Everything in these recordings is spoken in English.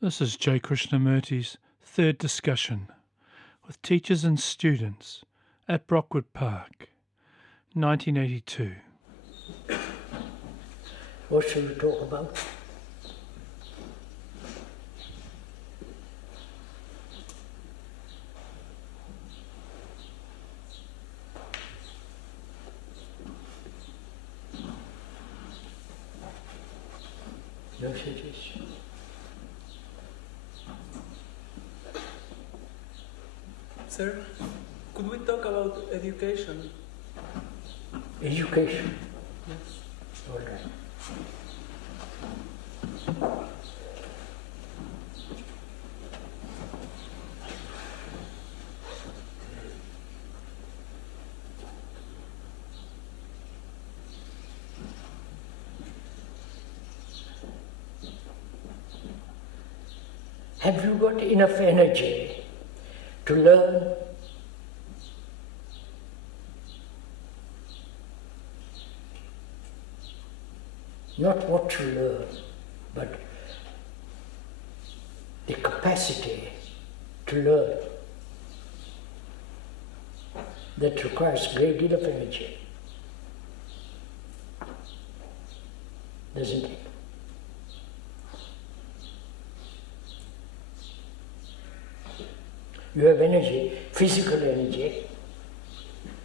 This is J. Krishnamurti's third discussion with teachers and students at Brockwood Park, 1982. What shall we talk about? No suggestion. Sir, could we talk about education? Education? Yes. All right. Have you got enough energy to learn? Not what to learn, but the capacity to learn. That requires a great deal of energy, doesn't it? You have energy, physical energy,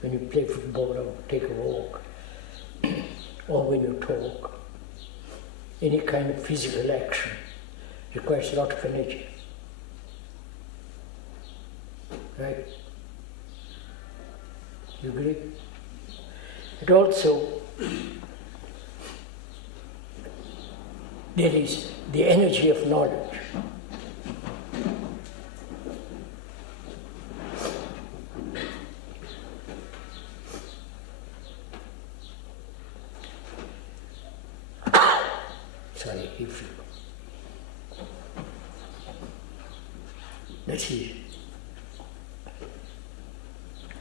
when you play football or take a walk, or when you talk. Any kind of physical action requires a lot of energy. Right? You agree? And also, there is the energy of knowledge. Sorry, if you. That is,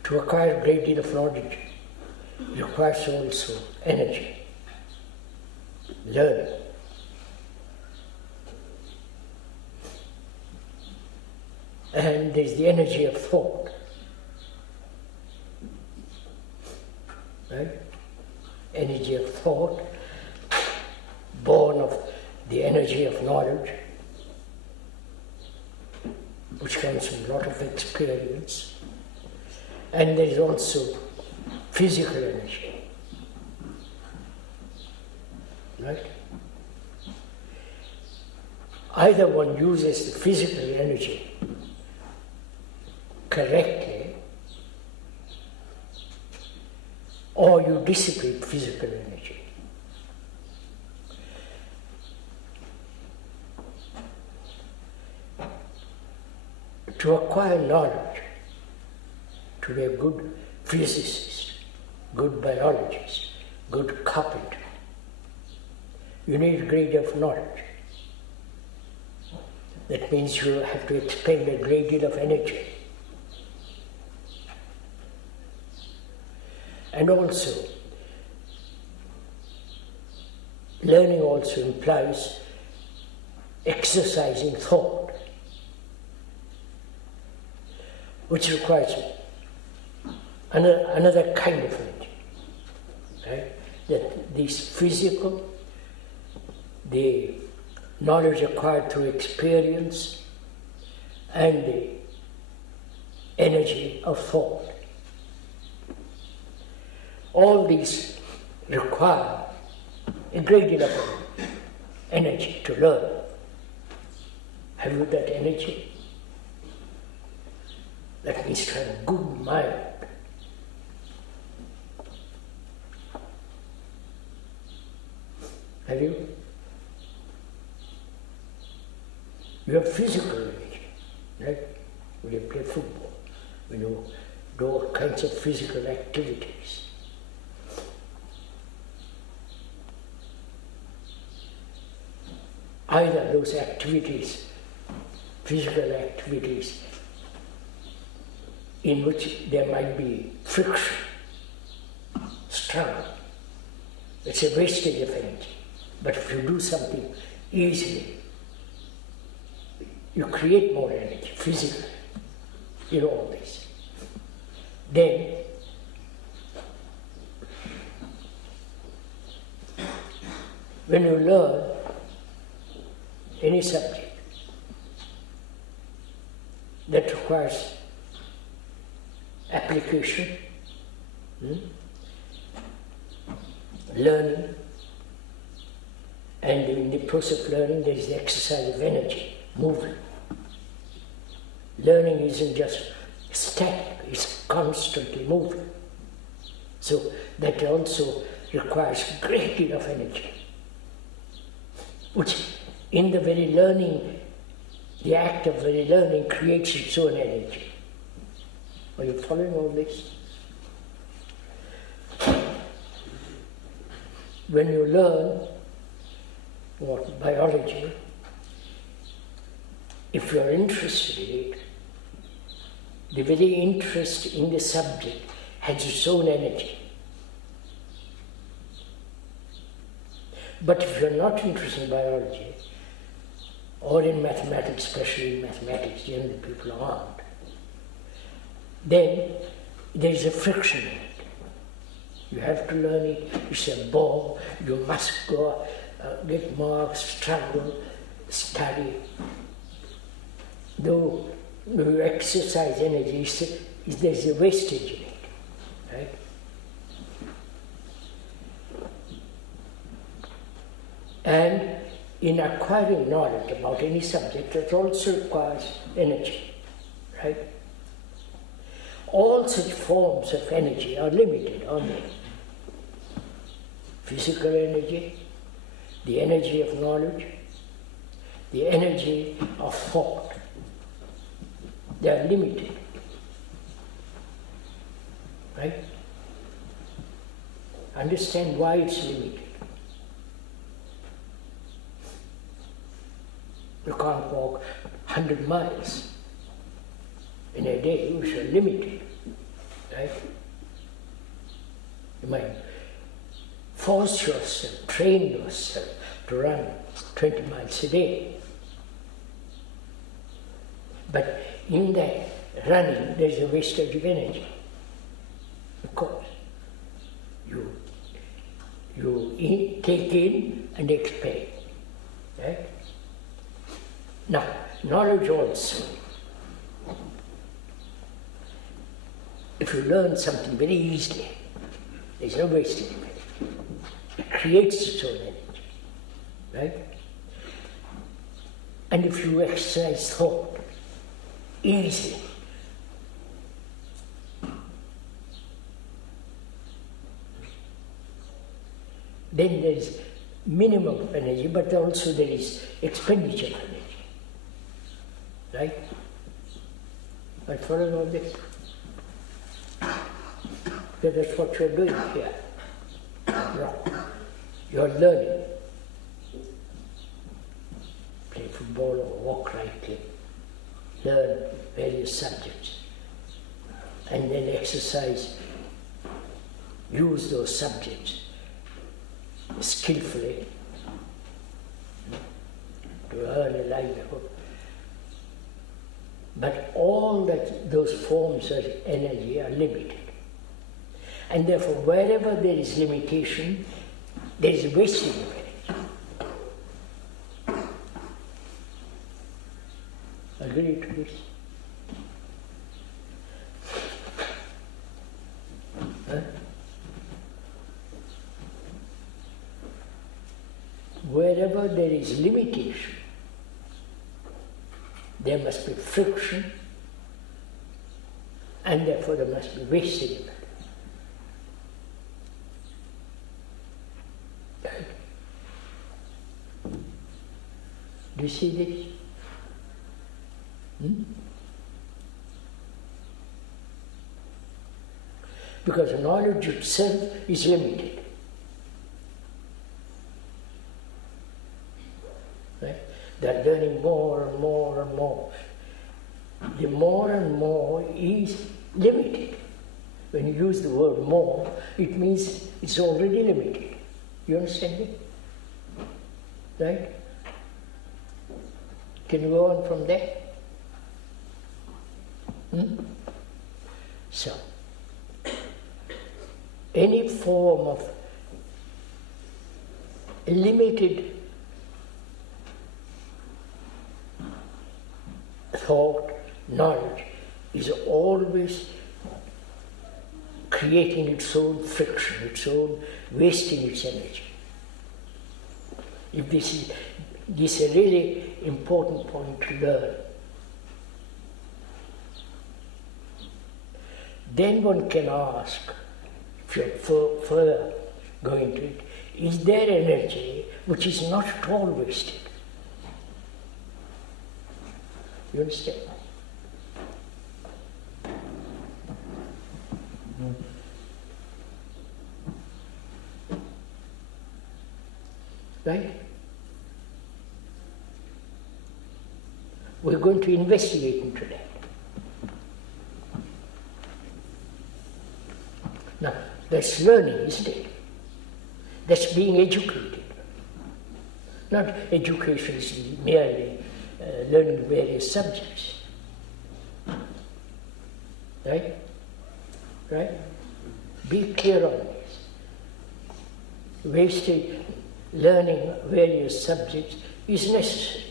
to acquire a great deal of knowledge requires also energy, learning. And there's the energy of thought, right? Energy of thought, born of the energy of knowledge, which comes from a lot of experience. And there is also physical energy, right? Either one uses the physical energy correctly, or you dissipate physical energy. To acquire knowledge, to be a good physicist, good biologist, good carpenter, you need a great deal of knowledge. That means you have to expend a great deal of energy. And also, learning also implies exercising thought, which requires another kind of energy. Right? That this physical, the knowledge acquired through experience, and the energy of thought. All these require a great deal of energy to learn. Have you that energy? That means to have a good mind. Have you? You have physical energy, right? When you play football, when you do all kinds of physical activities. Either those activities, physical activities, in which there might be friction, struggle, it's a wastage of energy. But if you do something easily, you create more energy physically in all this. Then when you learn any subject that requires application, learning, and in the process of learning there is the exercise of energy, movement. Learning isn't just static, it's constantly moving. So that also requires great deal of energy, which in the very learning, the act of very learning creates its own energy. Are you following all this? When you learn what biology, if you are interested in it, the very interest in the subject has its own energy. But if you are not interested in biology, or in mathematics, especially in mathematics, generally people aren't, then there is a friction in it. You have to learn it, it's a bore, you must go, get marks, struggle, study. Though you exercise energy, there's a wastage in it, right? And in acquiring knowledge about any subject, it also requires energy, right? All such forms of energy are limited, aren't they? Physical energy, the energy of knowledge, the energy of thought. They are limited, right? Understand why it's limited. You can't walk 100 miles in a day, which are limited, right? You might force yourself, train yourself to run 20 miles a day. But in that running, there's a wastage of energy. Of course, you take in and expel, right? Now, knowledge also. If you learn something very easily, there's no wastage of energy. It creates its own energy, right? And if you exercise thought easily, then there is minimum of energy, but also there is expenditure of energy. Right? I follow all this. Because that's what you're doing here. You're learning. Play football or walk rightly. Learn various subjects. And then exercise. Use those subjects skillfully to earn a livelihood. But all those forms of energy are limited. And therefore, wherever there is limitation, there is wasting of energy. Agree to this? Huh? Wherever there is limitation, there must be friction, and therefore there must be wastage of it. Right? Do you see this? Because knowledge itself is limited. Right? They're learning more and more and more. The more and more is limited. When you use the word more, it means it's already limited. You understand it? Right? Can you go on from there? So, any form of limited thought, knowledge, is always creating its own friction, its own wasting its energy. If this is a really important point to learn. Then one can ask, if you're further going to it, is there energy which is not at all wasted? You understand? Right? We're going to investigate into that. Now, that's learning, isn't it? That's being educated. Not education is merely learning various subjects. Right? Right? Be clear on this. Wasting learning various subjects is necessary.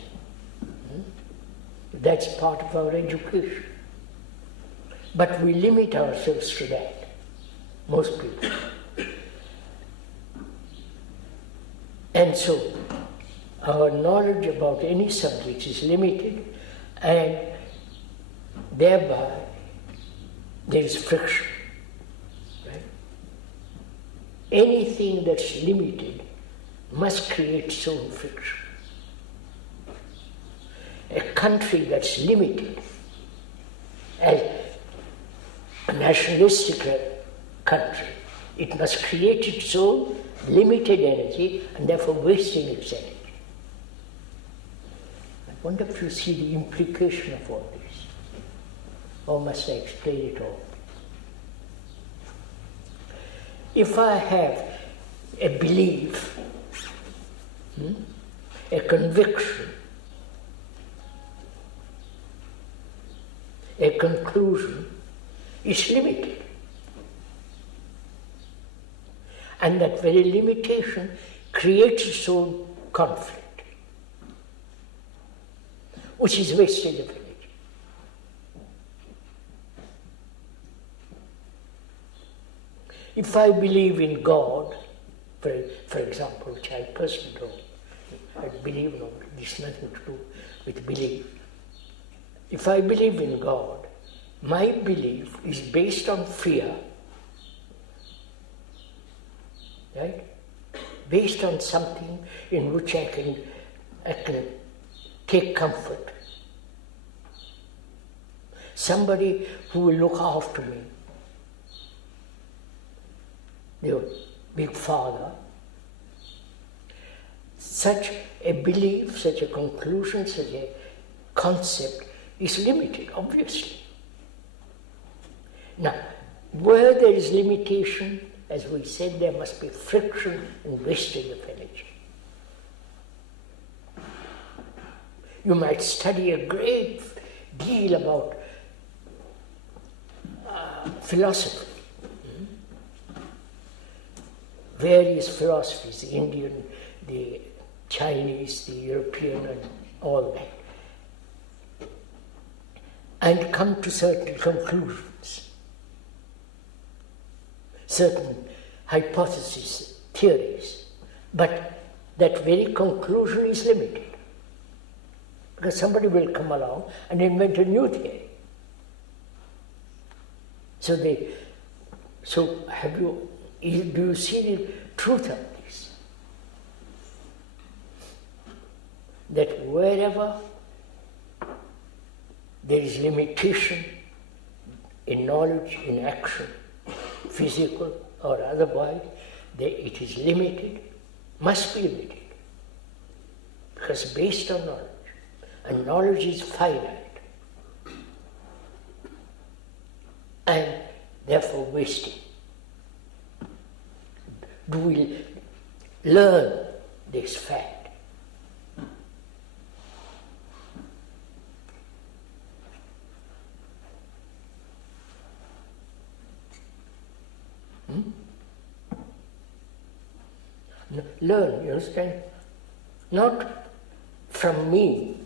That's part of our education. But we limit ourselves to that. Most people. And so, our knowledge about any subject is limited, and thereby there is friction. Right? Anything that's limited must create its own friction. A country that's limited, as a nationalistic country, it must create its own limited energy and therefore wasting its energy. I wonder if you see the implication of all this. Or must I explain it all? If I have a belief, a conviction, a conclusion, it's limited. And that very limitation creates its own conflict, which is wasted of energy. If I believe in God, for example, which I personally don't, I believe in, this has nothing to do with belief. If I believe in God, my belief is based on fear, right? Based on something in which I can take comfort. Somebody who will look after me. The big father. Such a belief, such a conclusion, such a concept is limited, obviously. Now, where there is limitation, as we said, there must be friction and wastage of energy. You might study a great deal about philosophy. Various philosophies, the Indian, the Chinese, the European, and all that. And come to certain conclusions, certain hypotheses, theories. But that very conclusion is limited. Because somebody will come along and invent a new theory. So do you see the truth of this? That wherever there is limitation in knowledge, in action, physical or otherwise, it is limited, must be limited. Because based on knowledge, and knowledge is finite, and therefore wasting. Do we learn this fact? Learn, you understand? Not from me,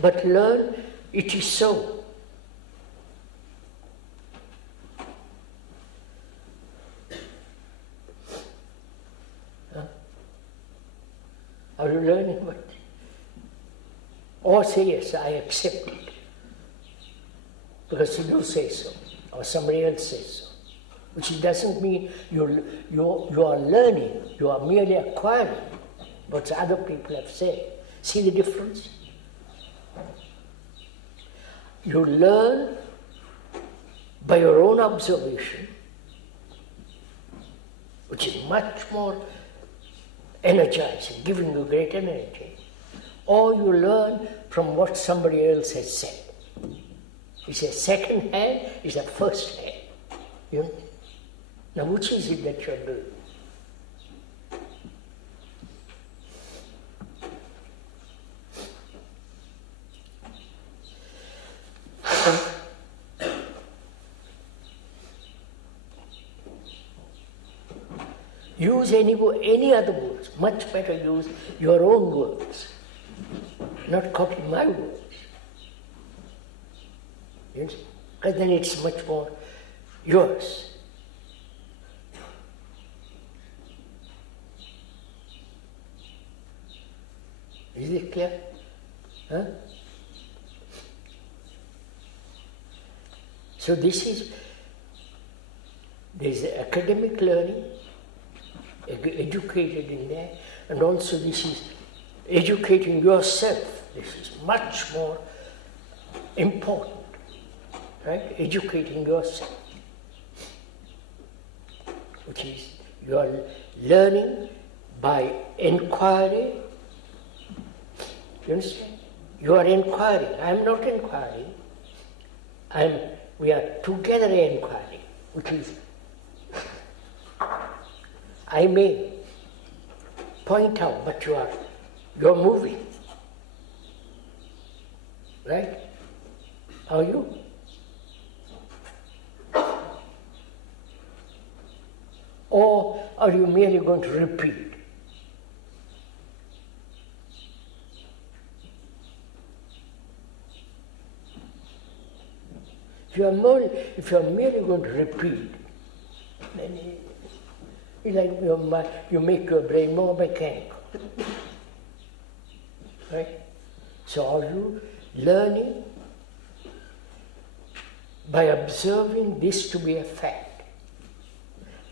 but learn it is so. Huh? Are you learning what? Or say yes, I accept it. Because you say so, or somebody else says so. Which doesn't mean you are learning, you are merely acquiring what other people have said. See the difference? You learn by your own observation, which is much more energizing, giving you great energy, or you learn from what somebody else has said. It's a second hand, it's a first hand. You know? Now which is it that you're doing? Use any other words, much better use your own words, not copy my words. Yes? Because then it's much more yours. Is it clear? Huh? So there's academic learning, educated in there, and also this is educating yourself. This is much more important, right? Educating yourself, which is you are learning by inquiry. You understand? You are inquiring. I am not inquiring. We are together inquiring, which is I may point out, but you're moving. Right? Are you? Or are you merely going to repeat? If you are merely going to repeat, then it's like you make your brain more mechanical. Right? So are you learning by observing this to be a fact,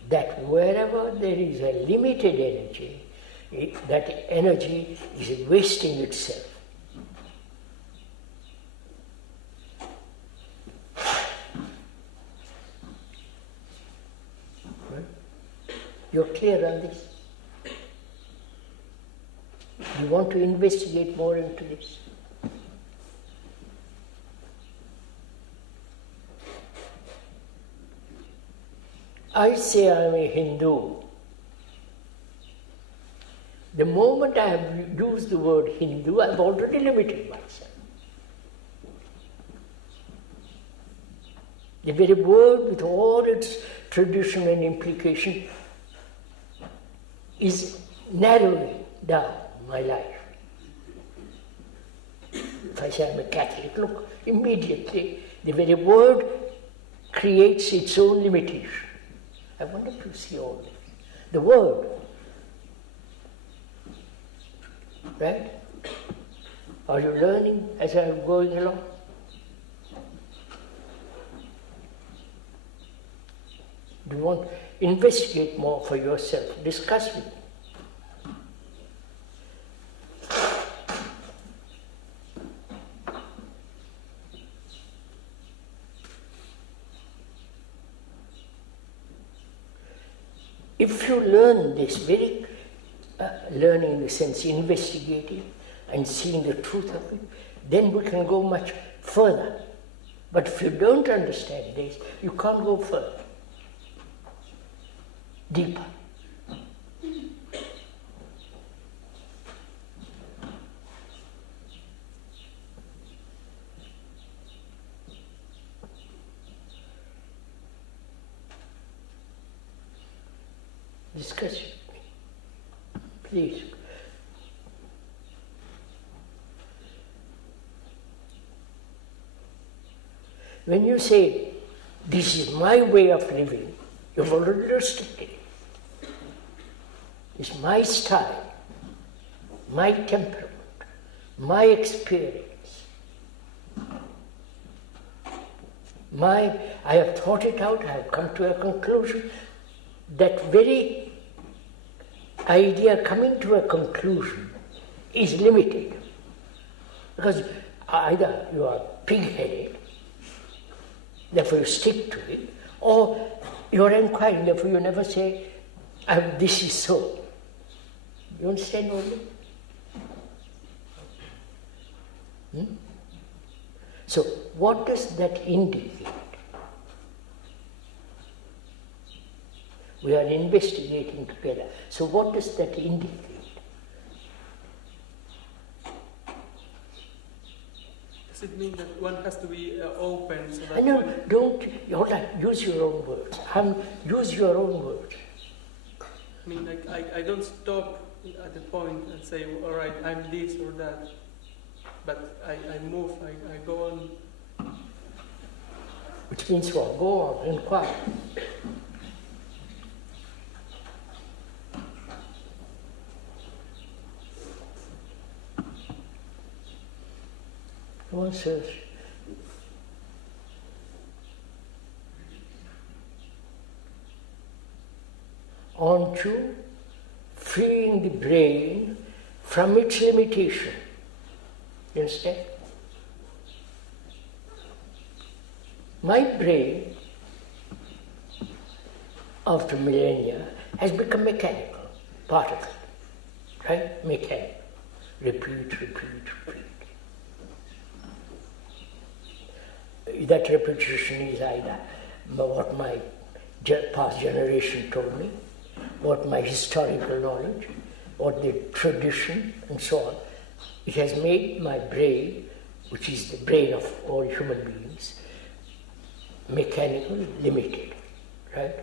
that wherever there is a limited energy, that energy is wasting itself. You're clear on this? You want to investigate more into this? I say I'm a Hindu. The moment I have used the word Hindu, I've already limited myself. The very word, with all its tradition and implication, is narrowing down my life. If I say I'm a Catholic, look, immediately the very word creates its own limitation. I wonder if you see all this. The word, right? Are you learning as I'm going along? Do you want to investigate more for yourself? Discuss with me. If you learn this very, learning in the sense investigating and seeing the truth of it, then we can go much further. But if you don't understand this, you can't go further, deeper. Discuss with me. Please. When you say, this is my way of living, you've already restricted it. It's my style, my temperament, my experience. I have thought it out, I have come to a conclusion. That very idea coming to a conclusion is limited. Because either you are pig-headed, therefore you stick to it, or you are inquiring, therefore you never say, this is so. You understand what I mean? So, what does that indicate? We are investigating together. So, what does that indicate? Does it mean that one has to be open? So that No, don't. Use your own words. Use your own words. I mean, I don't stop at the point and say, all right, I'm this or that. But I move, I go on. Which means what? Go on, inquire. One says, on to freeing the brain from its limitation. You understand? My brain, after millennia, has become mechanical, part of it, right? Mechanical. Repeat. That repetition is either what my past generation told me, what my historical knowledge, what the tradition, and so on. It has made my brain, which is the brain of all human beings, mechanical, limited, right?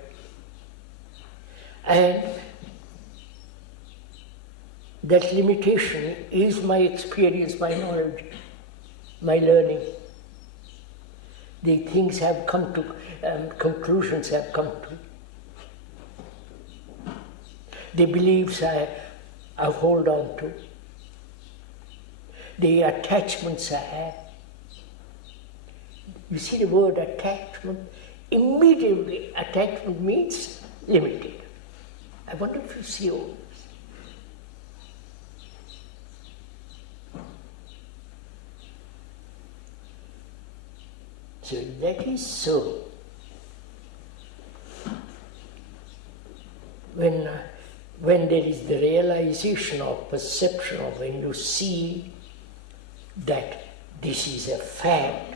And that limitation is my experience, my knowledge, my learning. The things have come to, conclusions have come to. The beliefs I hold on to. The attachments I have. You see the word attachment? Immediately, attachment means limited. I wonder if you see all this. So that is so. When there is the realization or perception, or when you see that this is a fact,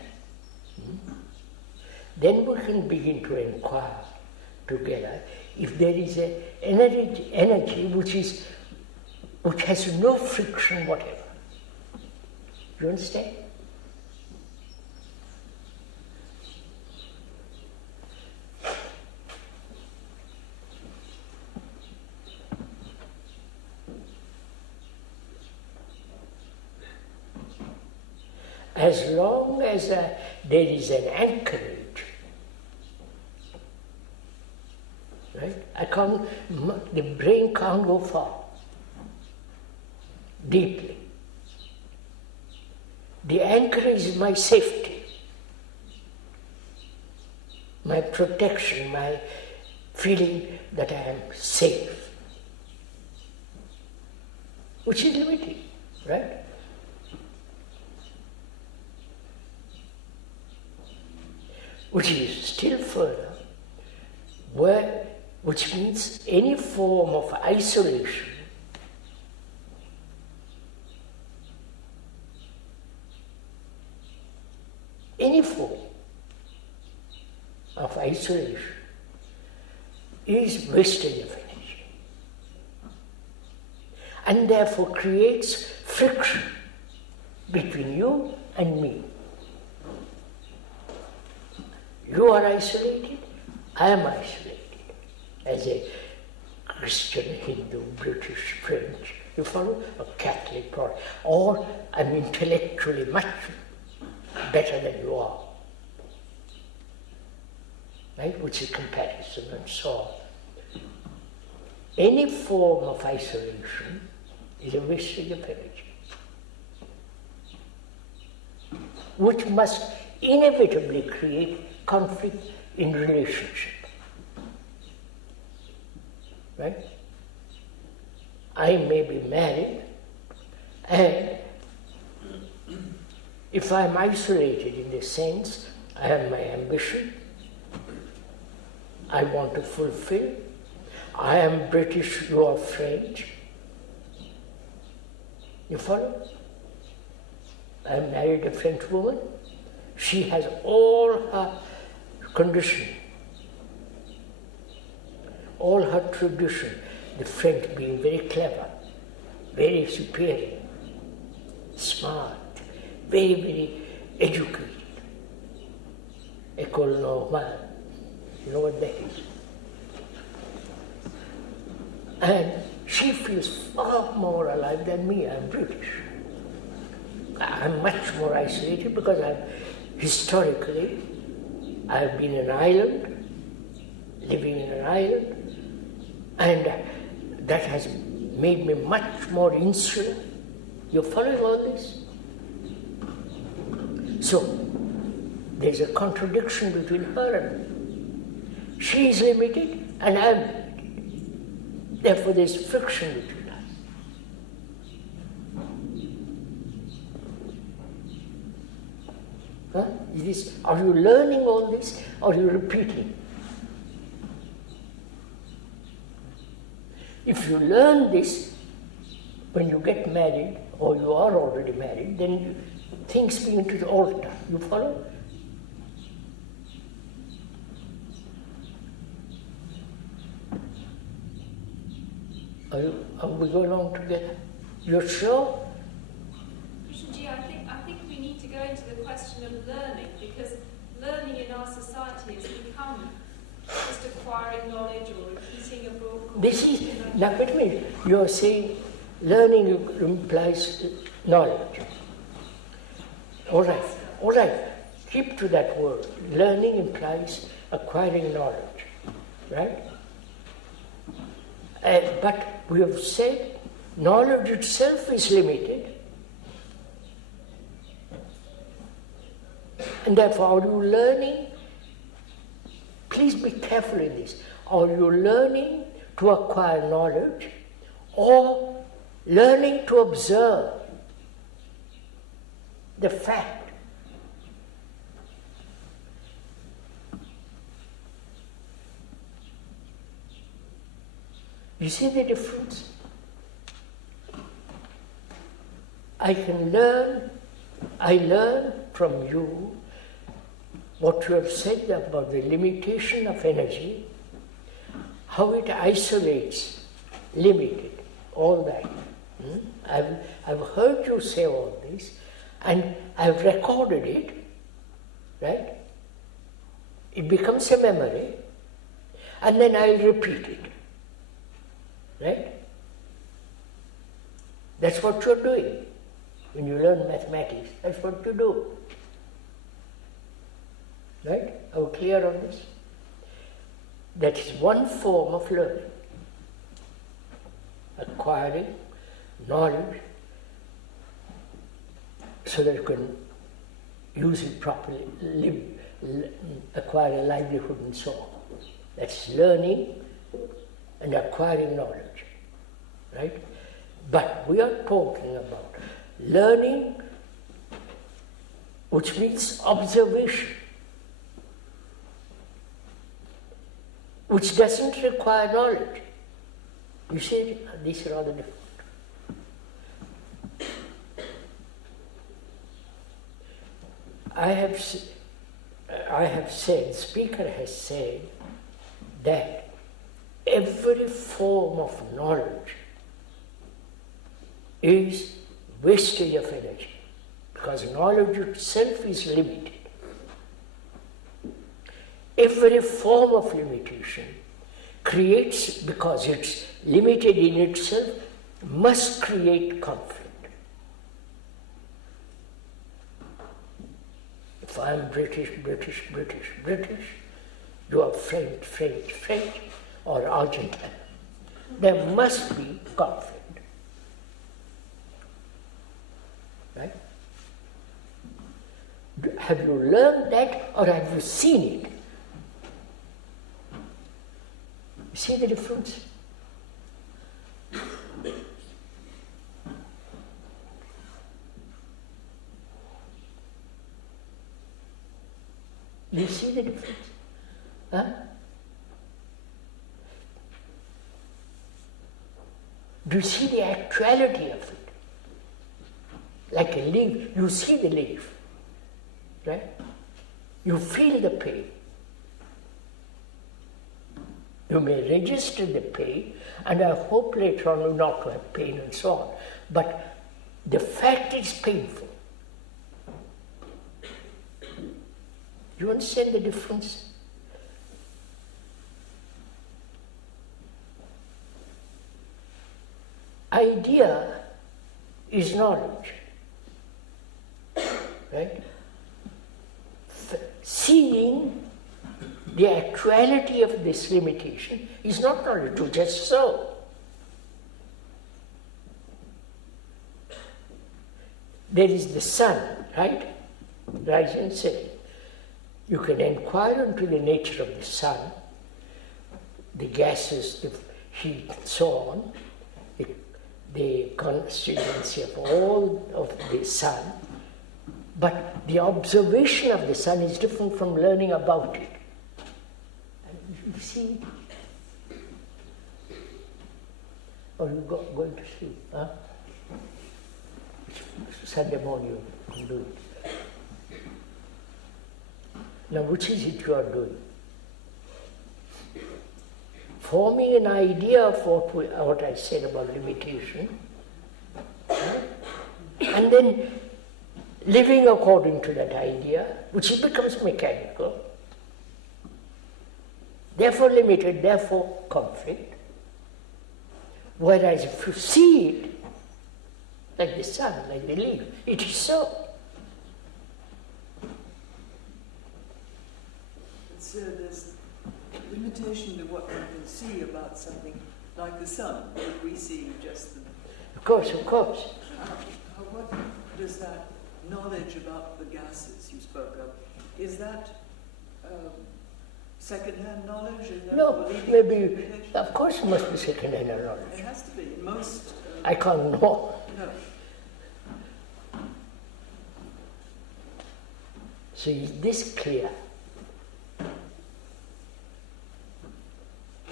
then we can begin to inquire together if there is an energy which has no friction whatever. You understand? As long as there is an anchorage, right? The brain can't go far, deeply. The anchorage is my safety, my protection, my feeling that I am safe, which is limited, right? Which is still further, which means any form of isolation is wastage of energy, and therefore creates friction between you and me. You are isolated, I am isolated. As a Christian, Hindu, British, French, you follow? A Catholic, or I'm intellectually much better than you are. Right? Which is comparison and so on. Any form of isolation is a wastage of energy, which must inevitably create conflict in relationship. Right? I may be married, and if I'm isolated in this sense, I have my ambition, I want to fulfill. I am British, you are French. You follow? I married a French woman. She has all her conditioning, all her tradition. The French being very clever, very superior, smart, very, very educated. École normale. You know what that is? And she feels far more alive than me. I'm British. I'm much more isolated because historically, I've been an island, living in an island, and that has made me much more insular. You're following all this? So, there's a contradiction between her and me. She is limited and I'm limited. Therefore, there's friction between us. Huh? Are you learning all this or are you repeating? If you learn this when you get married or you are already married, then things begin to alter. You follow? Are we go along together? You're sure? Krishnaji, I think we need to go into the question of learning, because learning in our society has become just acquiring knowledge or repeating a book. This is, now wait a minute, you're saying learning implies knowledge. All right, keep to that word. Learning implies acquiring knowledge, right? But we have said knowledge itself is limited, and therefore are you learning? Please be careful in this. Are you learning to acquire knowledge or learning to observe the fact? You see the difference? I learn from you what you have said about the limitation of energy, how it isolates, limited, all that. I've heard you say all this, and I've recorded it, right? It becomes a memory, and then I'll repeat it, right? That's what you're doing. When you learn mathematics, that's what you do. Right? Are we clear on this? That is one form of learning. Acquiring knowledge so that you can use it properly, acquire a livelihood and so on. That's learning and acquiring knowledge. Right? But we are talking about learning, which means observation, which doesn't require knowledge. You see, these are rather different. I have said, the speaker has said, that every form of knowledge is wastage of energy, because knowledge itself is limited. Every form of limitation creates, because it's limited in itself, must create conflict. If I'm British, you are French, or Argentine, there must be conflict. Right? Have you learned that, or have you seen it? You see the difference? You see the difference? Huh? Do you see the actuality of it? Like a leaf, you see the leaf, right? You feel the pain. You may register the pain, and I hope later on not to have pain and so on. But the fact is painful. You understand the difference? Idea is knowledge, right? Seeing the actuality of this limitation is not knowledge, to just so. There is the sun, right? Rising and setting. You can inquire into the nature of the sun, the gases, the heat, and so on, the constituency of all of the sun, but the observation of the sun is different from learning about it. And you see, or you going to sleep, huh? Sunday morning you can do it. Now, which is it you are doing? Forming an idea of what I said about limitation, and then living according to that idea, which becomes mechanical, therefore limited, therefore conflict. Whereas if you see it, like the sun, like the leaf, it is so. There's limitation to what one can see about something like the sun, that we see just the... Of course. What does that knowledge about the gases you spoke of, is that second-hand knowledge? Is that No, maybe, of course it must be second-hand knowledge. It has to be. Most... I can't know. No. So is this clear?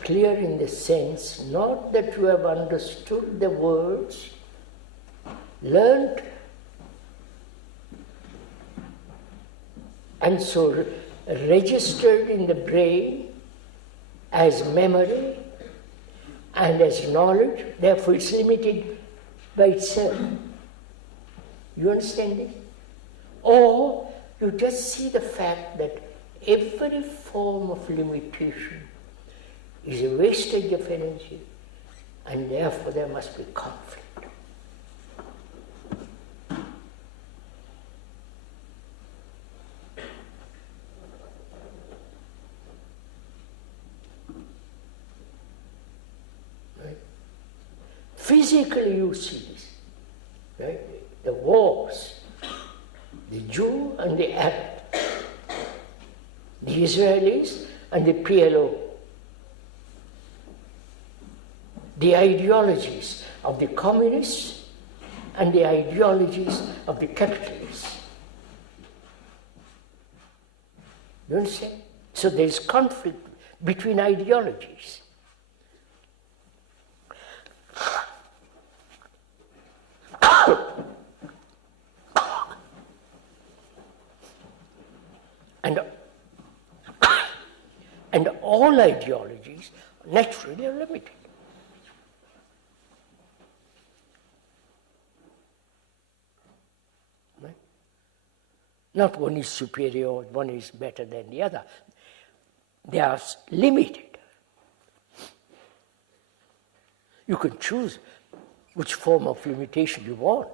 Clear in the sense, not that you have understood the words, learnt, and so registered in the brain as memory and as knowledge, therefore it's limited by itself. You understand it? Or you just see the fact that every form of limitation is a wastage of energy, and therefore there must be conflict. Right? Physically you see this, right? The wars, the Jew and the Arab, the Israelis and the PLO, the ideologies of the communists and the ideologies of the capitalists. You understand? So there is conflict between ideologies. And all ideologies naturally are limited. Right? Not one is superior, one is better than the other. They are limited. You can choose which form of limitation you want.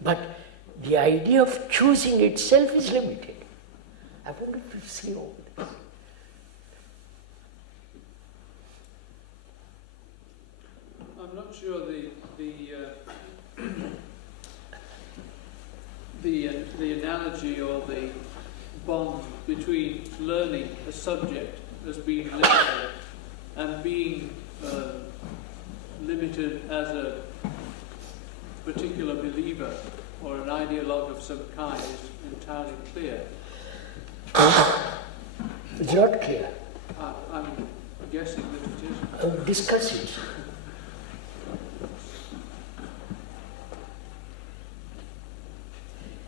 But the idea of choosing itself is limited. I wonder if you see all this. I'm not sure the analogy or the bond between learning a subject as being limited and being limited as a particular believer or an ideologue of some kind is entirely clear. It's not clear. I'm guessing that it is. Discuss it.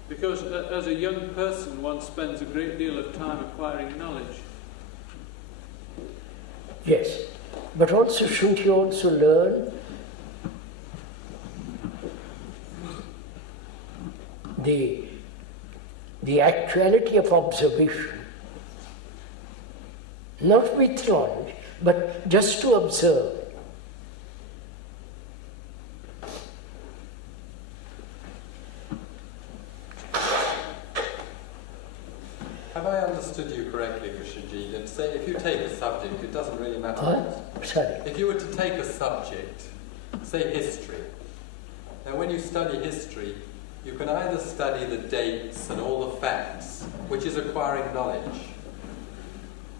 Because as a young person, one spends a great deal of time acquiring knowledge. Yes, but also shouldn't you also learn the actuality of observation? Not with knowledge, but just to observe. Have I understood you correctly, Krishnamurti, that say if you take a subject, it doesn't really matter what? Sorry. If you were to take a subject, say history, now when you study history, you can either study the dates and all the facts, which is acquiring knowledge,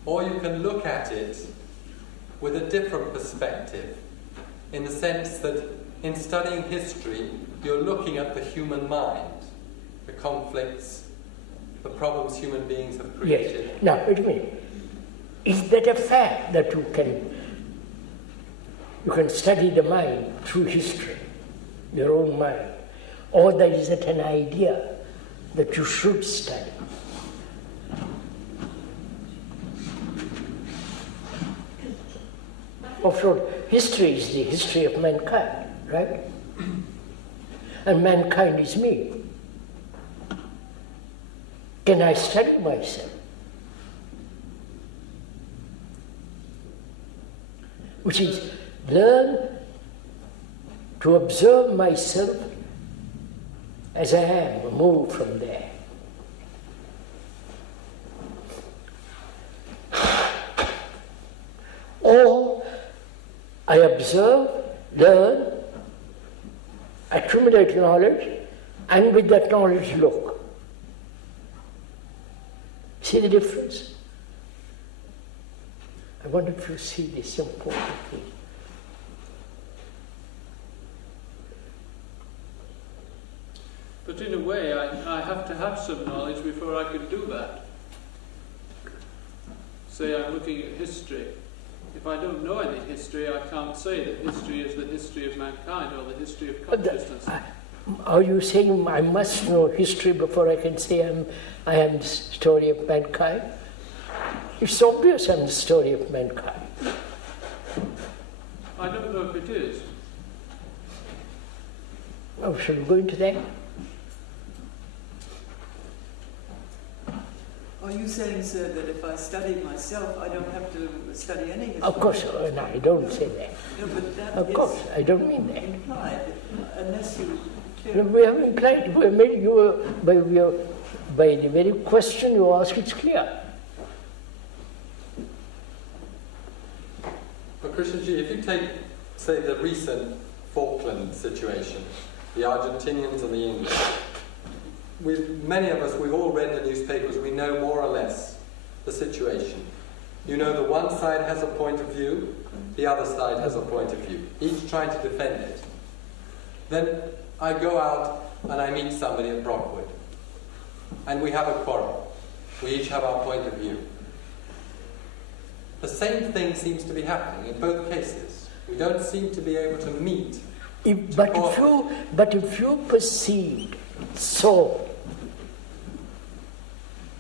or you can look at it with a different perspective, in the sense that in studying history, you're looking at the human mind, the conflicts, the problems human beings have created. Yes. Now, wait a minute. Is that a fact that you can study the mind through history, your own mind? Or is it an idea that you should study? After all, history is the history of mankind, right? And mankind is me. Can I study myself? Which is, learn to observe myself as I am, move from there. Or I observe, learn, accumulate knowledge, and with that knowledge look. See the difference? I wonder if you see this important thing. But in a way, I have to have some knowledge before I can do that. Say I'm looking at history. If I don't know any history, I can't say that history is the history of mankind or the history of consciousness. Are you saying I must know history before I can say I am the story of mankind? It's obvious I'm the story of mankind. I don't know if it is. Oh, shall we go into that? Are you saying, sir, that if I study myself, I don't have to study any history? Of course, no, I don't say that. No, but that Of is course, I don't mean that. implied, unless you... No, we haven't implied. We made you by the very question you ask, it's clear. But Krishnamurti, if you take, say, the recent Falkland situation, the Argentinians and the English, many of us, we've all read the newspapers, we know more or less the situation. You know the one side has a point of view, the other side has a point of view, each trying to defend it. Then I go out and I meet somebody at Brockwood, and we have a quarrel. We each have our point of view. The same thing seems to be happening in both cases. We don't seem to be able to meet. But if you perceive so,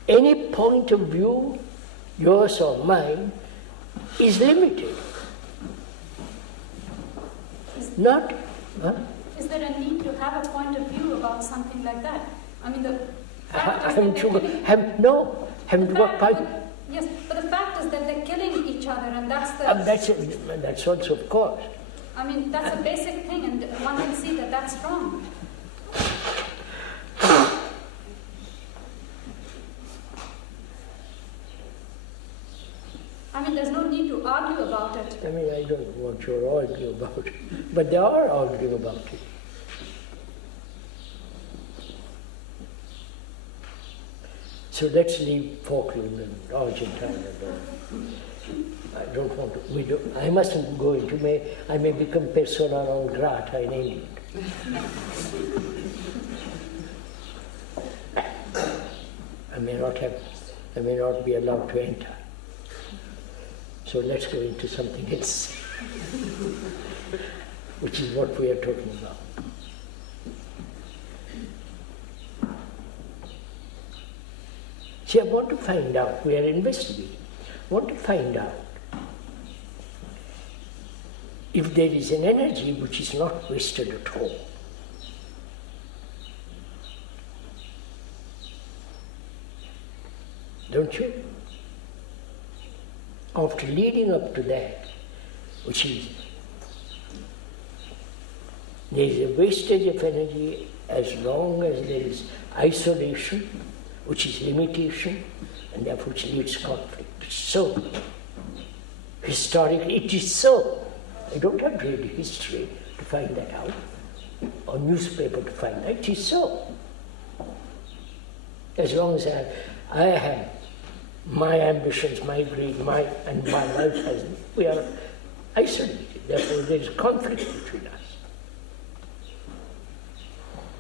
any point of view, yours or mine, is limited. Not... Huh? Is there a need to have a point of view about something like that? I mean, the fact is No, having to work by... Yes, but the fact is that they're killing each other, and that's the... That's also, of course. I mean, that's a basic thing, and one can see that that's wrong. I mean, there's no need to argue about it. I mean, I don't want you to argue about it, but they are arguing about it. So let's leave Falkland and Argentina. I don't want to. I mustn't go into. I may become persona non grata in England. I may not be allowed to enter. So let's go into something else, which is what we are talking about. See, I want to find out, we are investigating, I want to find out if there is an energy which is not wasted at all. Don't you? After leading up to that, which is, there is a wastage of energy as long as there is isolation, which is limitation, and therefore which leads conflict. So, historically it is so. I don't have to read history to find that out, or newspaper to find that. It is so. As long as I have my ambitions, my greed, and my life has, we are isolated. Therefore there is conflict between us.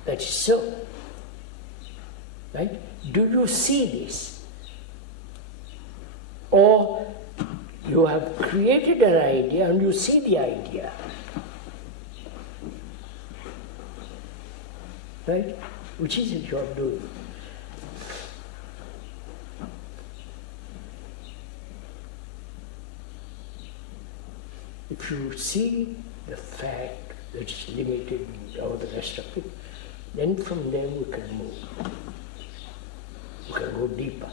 That is so. Right? Do you see this? Or you have created an idea and you see the idea. Right? Which is it you are doing? If you see the fact that it's limited and all the rest of it, then from there we can move. We can go deeper.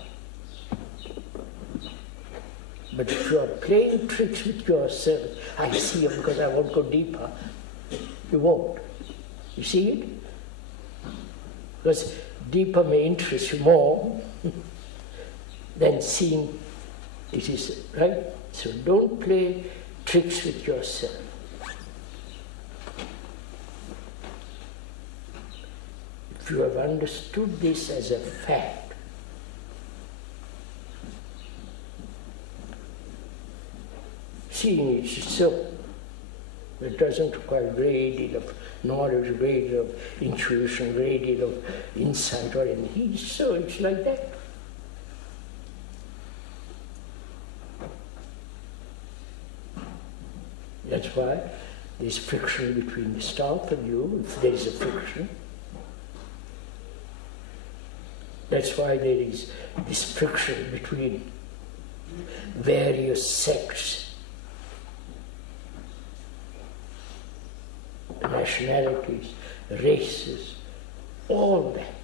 But if you are playing tricks with yourself, I see you because I won't go deeper, you won't. You see it? Because deeper may interest you more than seeing it is, right? So don't play tricks with yourself. If you have understood this as a fact, seeing it so, it doesn't require a great deal of knowledge, a great deal of intuition, a great deal of insight or anything. So it's like that. That's why there's friction between the staff and you, if there is a friction. That's why there is this friction between various sects, nationalities, races, all that.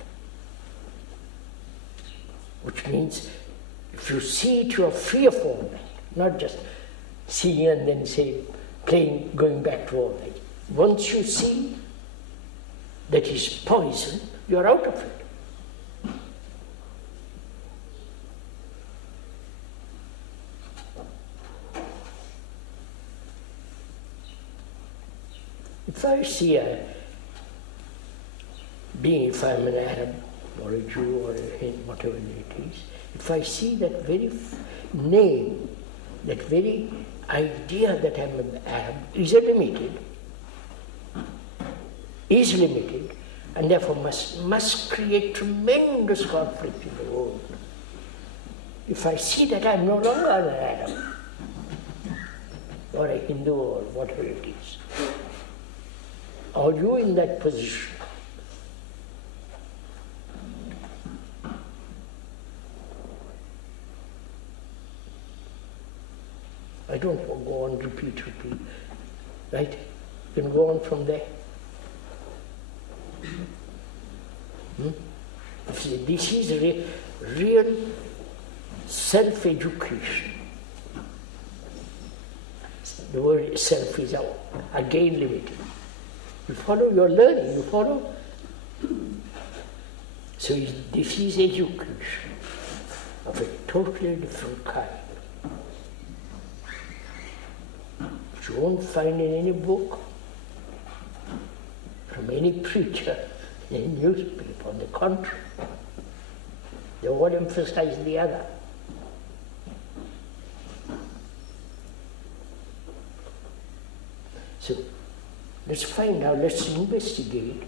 Which means if you see it, you are free of all that, not just seeing and then say, playing, going back to all that. Once you see that is poison, you are out of it. If I see if I'm an Arab or a Jew or a Hindu, whatever it is, if I see that very name, that very idea that I'm an Arab is limited, and therefore must create tremendous conflict in the world. If I see that I'm no longer an Arab, or a Hindu or whatever it is, are you in that position? I don't go on repeat, right? You can go on from there. See, this is real self-education. The word self is again limited. You follow your learning, you follow. So this is education of a totally different kind. Which you won't find in any book, from any preacher, in any newspaper. On the contrary, they all emphasize the other. So let's find out, let's investigate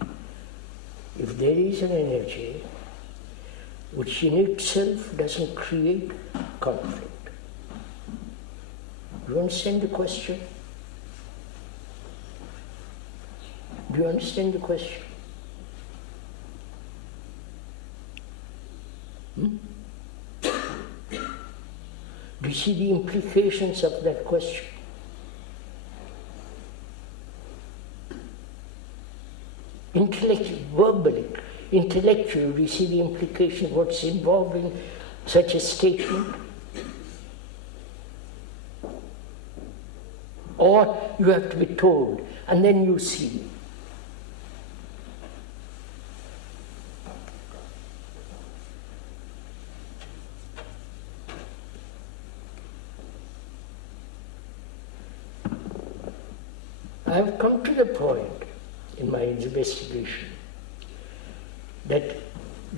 if there is an energy which in itself doesn't create conflict. Do you understand the question? Do you understand the question? Do you see the implications of that question? Verbally, intellectually, we see the implication, what's involved in such a statement. Or you have to be told, and then you see. I have come to the point in my investigation that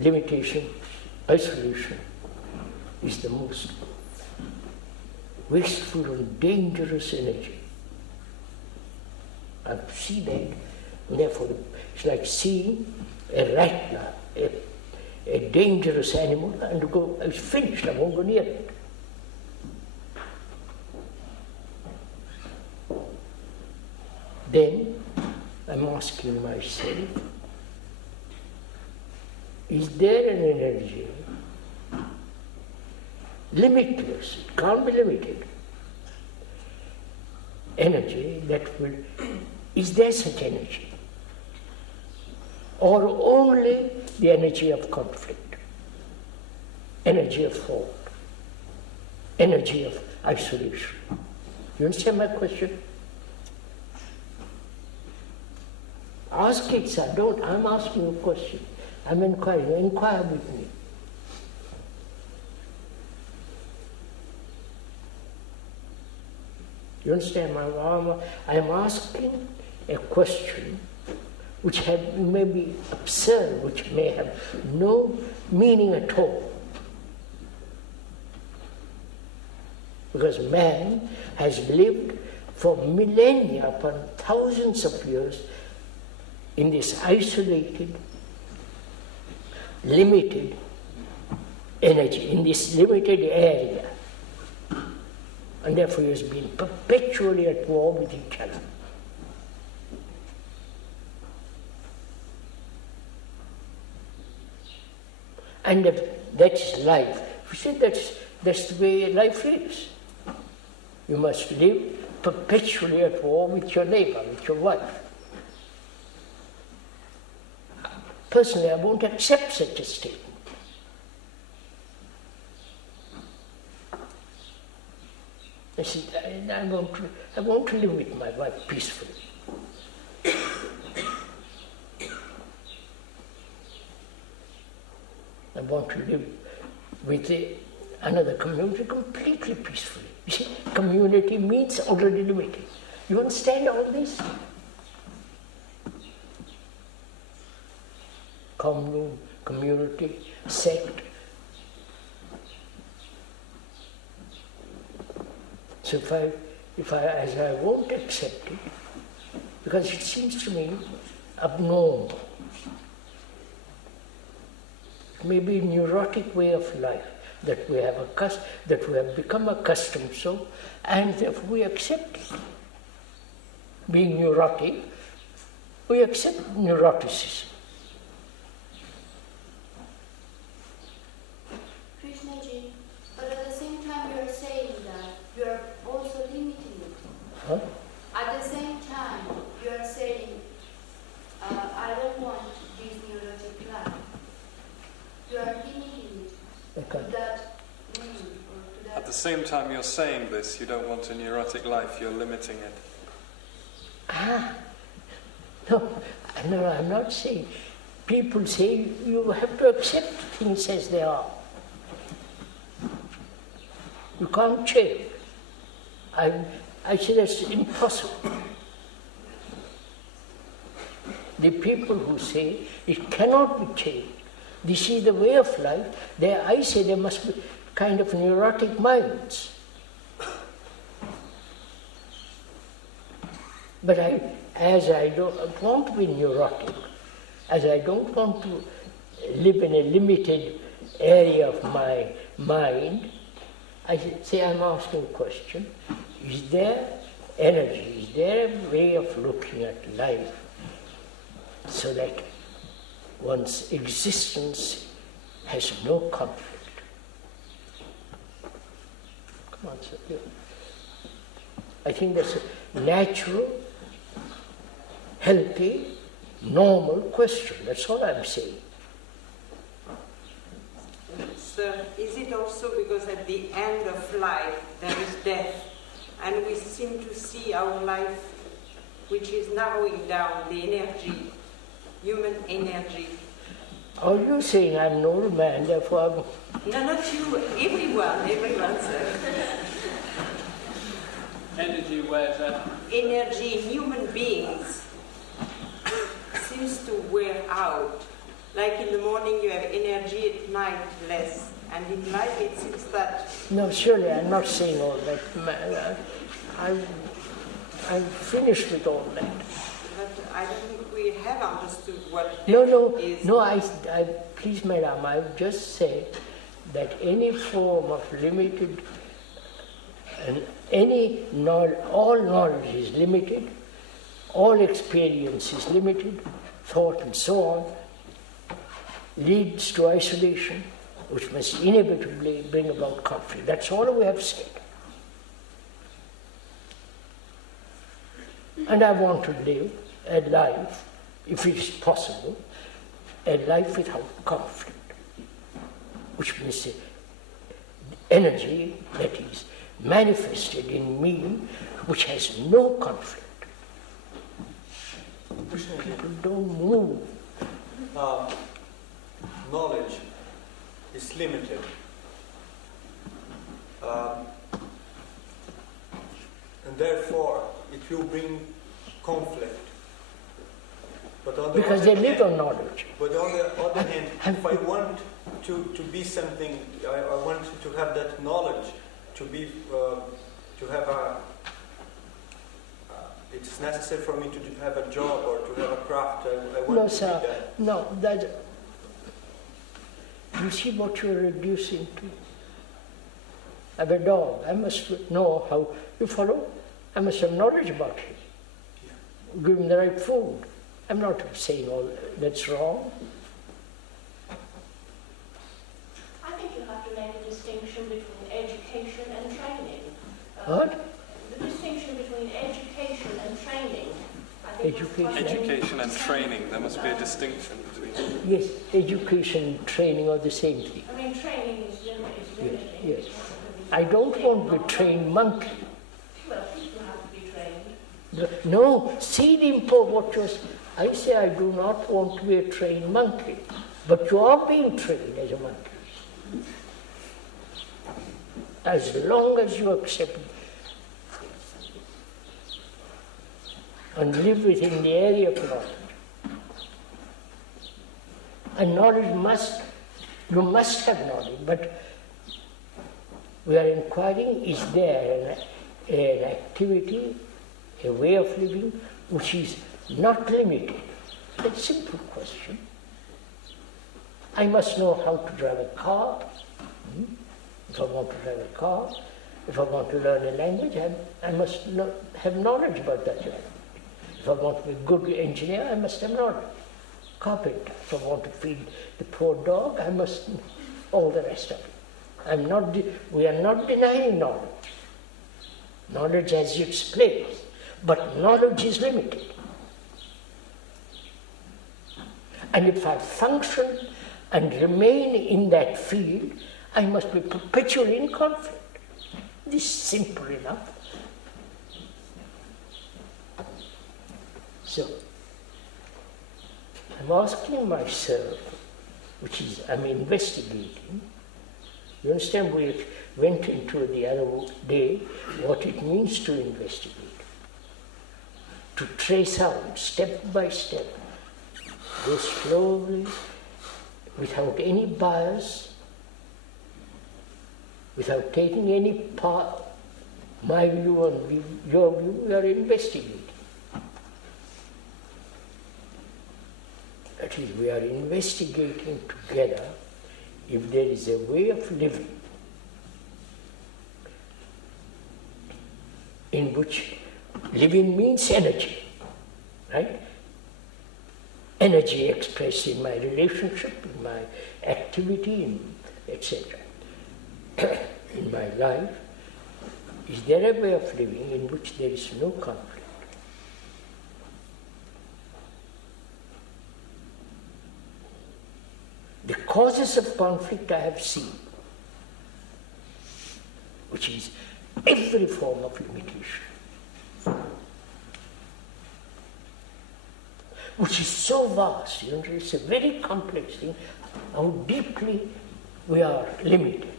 limitation, isolation, is the most wasteful and dangerous energy. I see that, and therefore it's like seeing a rattler, a dangerous animal, and go, it's finished, I won't go near it. Then I'm asking myself, is there an energy, limitless, it can't be limited, energy that will, is there such energy? Or only the energy of conflict, energy of fault, energy of isolation? You understand my question? Ask it, sir. Don't. I'm asking you a question. I'm inquiring. Inquire with me. You understand? I'm asking a question which may be absurd, which may have no meaning at all. Because man has lived for millennia, upon thousands of years, in this isolated, limited energy, in this limited area. And therefore he has been perpetually at war with each other. And that's life. You see, that's the way life is. You must live perpetually at war with your neighbor, with your wife. Personally, I won't accept such a statement. I said, I want to live with my wife peacefully. I want to live with another community completely peacefully. You see, community means already limited. You understand all this? Commune, community, sect. So if I won't accept it, because it seems to me abnormal. It may be a neurotic way of life that we have become accustomed to, and therefore we accept it. Being neurotic, we accept neuroticism. Krishnaji, but at the same time you are saying that you are also limiting it. Huh? At the same time you are saying, I don't want this neurotic life. You are limiting it. Okay. That same time you're saying this, you don't want a neurotic life, you're limiting it. No, I'm not saying. People say you have to accept things as they are. You can't change. I say that's impossible. The people who say it cannot be changed, this is the way of life, I say there must be kind of neurotic minds. But as I don't want to be neurotic, as I don't want to live in a limited area of my mind, I say I'm asking a question. Is there energy, is there a way of looking at life so that one's existence has no conflict? Come on, sir. Yeah. I think that's a natural, healthy, normal question. That's all I'm saying. Sir, is it also because at the end of life there is death, and we seem to see our life, which is narrowing down the energy, human energy? Are you saying I'm an old man, therefore No, not you, everyone, sir. Energy wears out. Energy in human beings seems to wear out. Like in the morning you have energy, at night less. And in life it seems that... No, surely I'm not saying all that. I'm finished with all that. But I don't think we have understood what No, is. No, please, madam, I've just said that any form of limited, and all knowledge is limited, all experience is limited, thought and so on, leads to isolation, which must inevitably bring about conflict. That's all we have said. And I want to live a life, if it is possible, a life without conflict, which means energy that is manifested in me, which has no conflict. People don't move. Knowledge is limited. And therefore it will bring conflict. But on the because they live on knowledge. But on the other hand, if I want to be something, I want to have that knowledge, to have a... it's necessary for me to have a job or to have a craft. I want No, to sir. do that. No, that... You see what you're reducing to? I have a dog. I must know how... You follow? I must have knowledge about him. Yeah. Give him the right food. I'm not saying all that's wrong. I think you have to make a distinction between education and training. What? The distinction between education and training. Education and training, there must be a distinction between them. Yes, education and training are the same thing. I mean, training is limited. Yes. I don't want to be trained monkey. Well, people have to be trained. No, see the import what you're... I say I do not want to be a trained monkey, but you are being trained as a monkey. As long as you accept and live within the area of knowledge. And knowledge you must have knowledge, but we are inquiring, is there an activity, a way of living, which is not limited? It's a simple question. I must know how to drive a car. If I want to drive a car, if I want to learn a language, I must have knowledge about that language. If I want to be a good engineer, I must have knowledge. Carpenter, if I want to feed the poor dog, I must know all the rest of it. We are not denying knowledge. Knowledge has its place, but knowledge is limited. And if I function and remain in that field, I must be perpetually in conflict. This is simple enough. So, I'm asking myself, which is, I'm investigating. You understand, we went into the other day what it means to investigate. To trace out, step by step, go slowly, without any bias, without taking any part, my view and your view, we are investigating. That is, we are investigating together if there is a way of living in which living means energy, right? Energy expressed in my relationship, in my activity, etc. In my life. Is there a way of living in which there is no conflict? The causes of conflict I have seen, which is every form of limitation, which is so vast, it's a very complex thing, how deeply we are limited.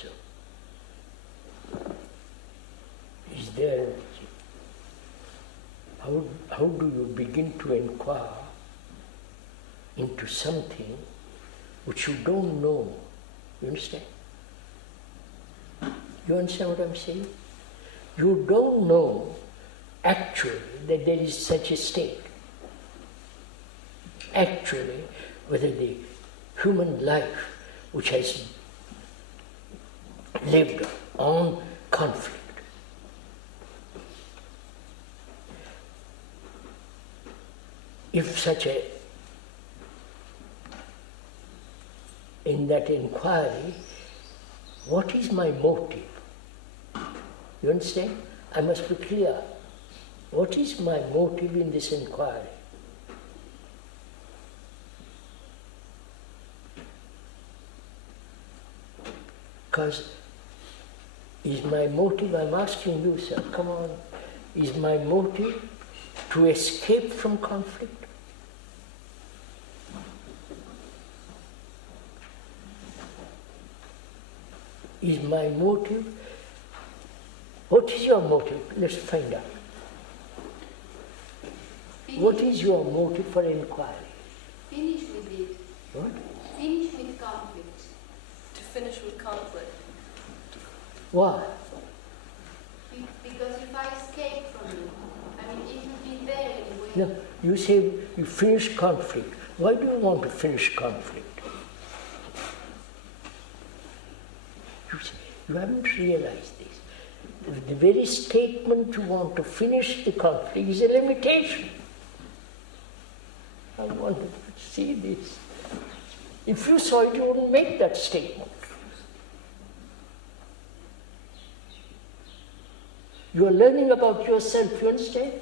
So, is there, how do you begin to inquire into something which you don't know? You understand? You understand what I'm saying? You don't know actually that there is such a state. Actually, whether the human life which has lived on conflict, if such a, in that inquiry, what is my motive? You understand? I must be clear. What is my motive in this inquiry? Because is my motive, I'm asking you, sir, come on, is my motive to escape from conflict? Is my motive, what is your motive? Let's find out. What is your motive for inquiry? Finish with it. What? Finish with conflict. To finish with conflict. Why? Because if I escape from it, I mean, it will be there anyway. No, you say you finish conflict. Why do you want to finish conflict? You haven't realized this. The very statement you want to finish the conflict is a limitation. I wanted to see this. If you saw it, you wouldn't make that statement. You are learning about yourself, you understand?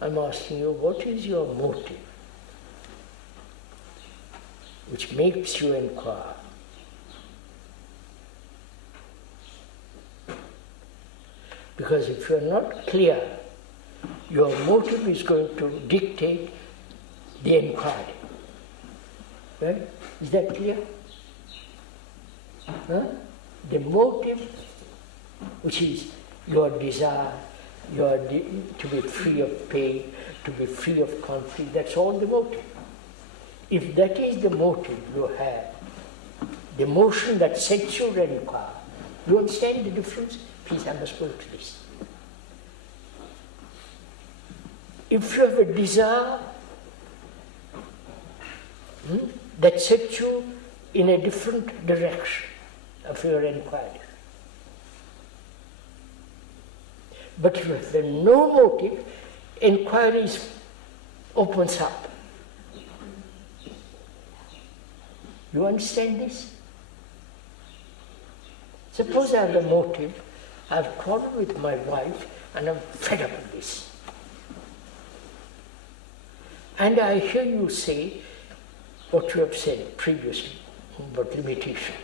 I'm asking you, what is your motive which makes you inquire? Because if you're not clear, your motive is going to dictate the inquiry. Right? Is that clear? Huh? The motive, which is your desire, to be free of pain, to be free of conflict, that's all the motive. If that is the motive you have, the motion that sets you to inquire, you understand the difference? Please, I must go to this. If you have a desire that sets you in a different direction of your inquiry, but if you have no motive, inquiry opens up. You understand this? Suppose I have a motive, I've quarreled with my wife and I'm fed up with this. And I hear you say what you have said previously about limitation.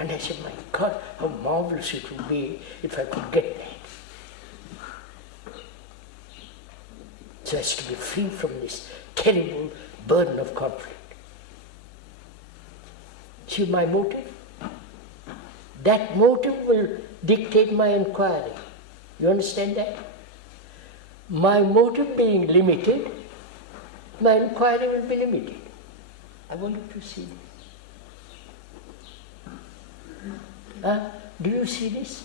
And I said, my God, how marvelous it would be if I could get that. So as to be free from this terrible burden of conflict. See my motive? That motive will dictate my inquiry. You understand that? My motive being limited, my inquiry will be limited. I want you to see this. Do you see this?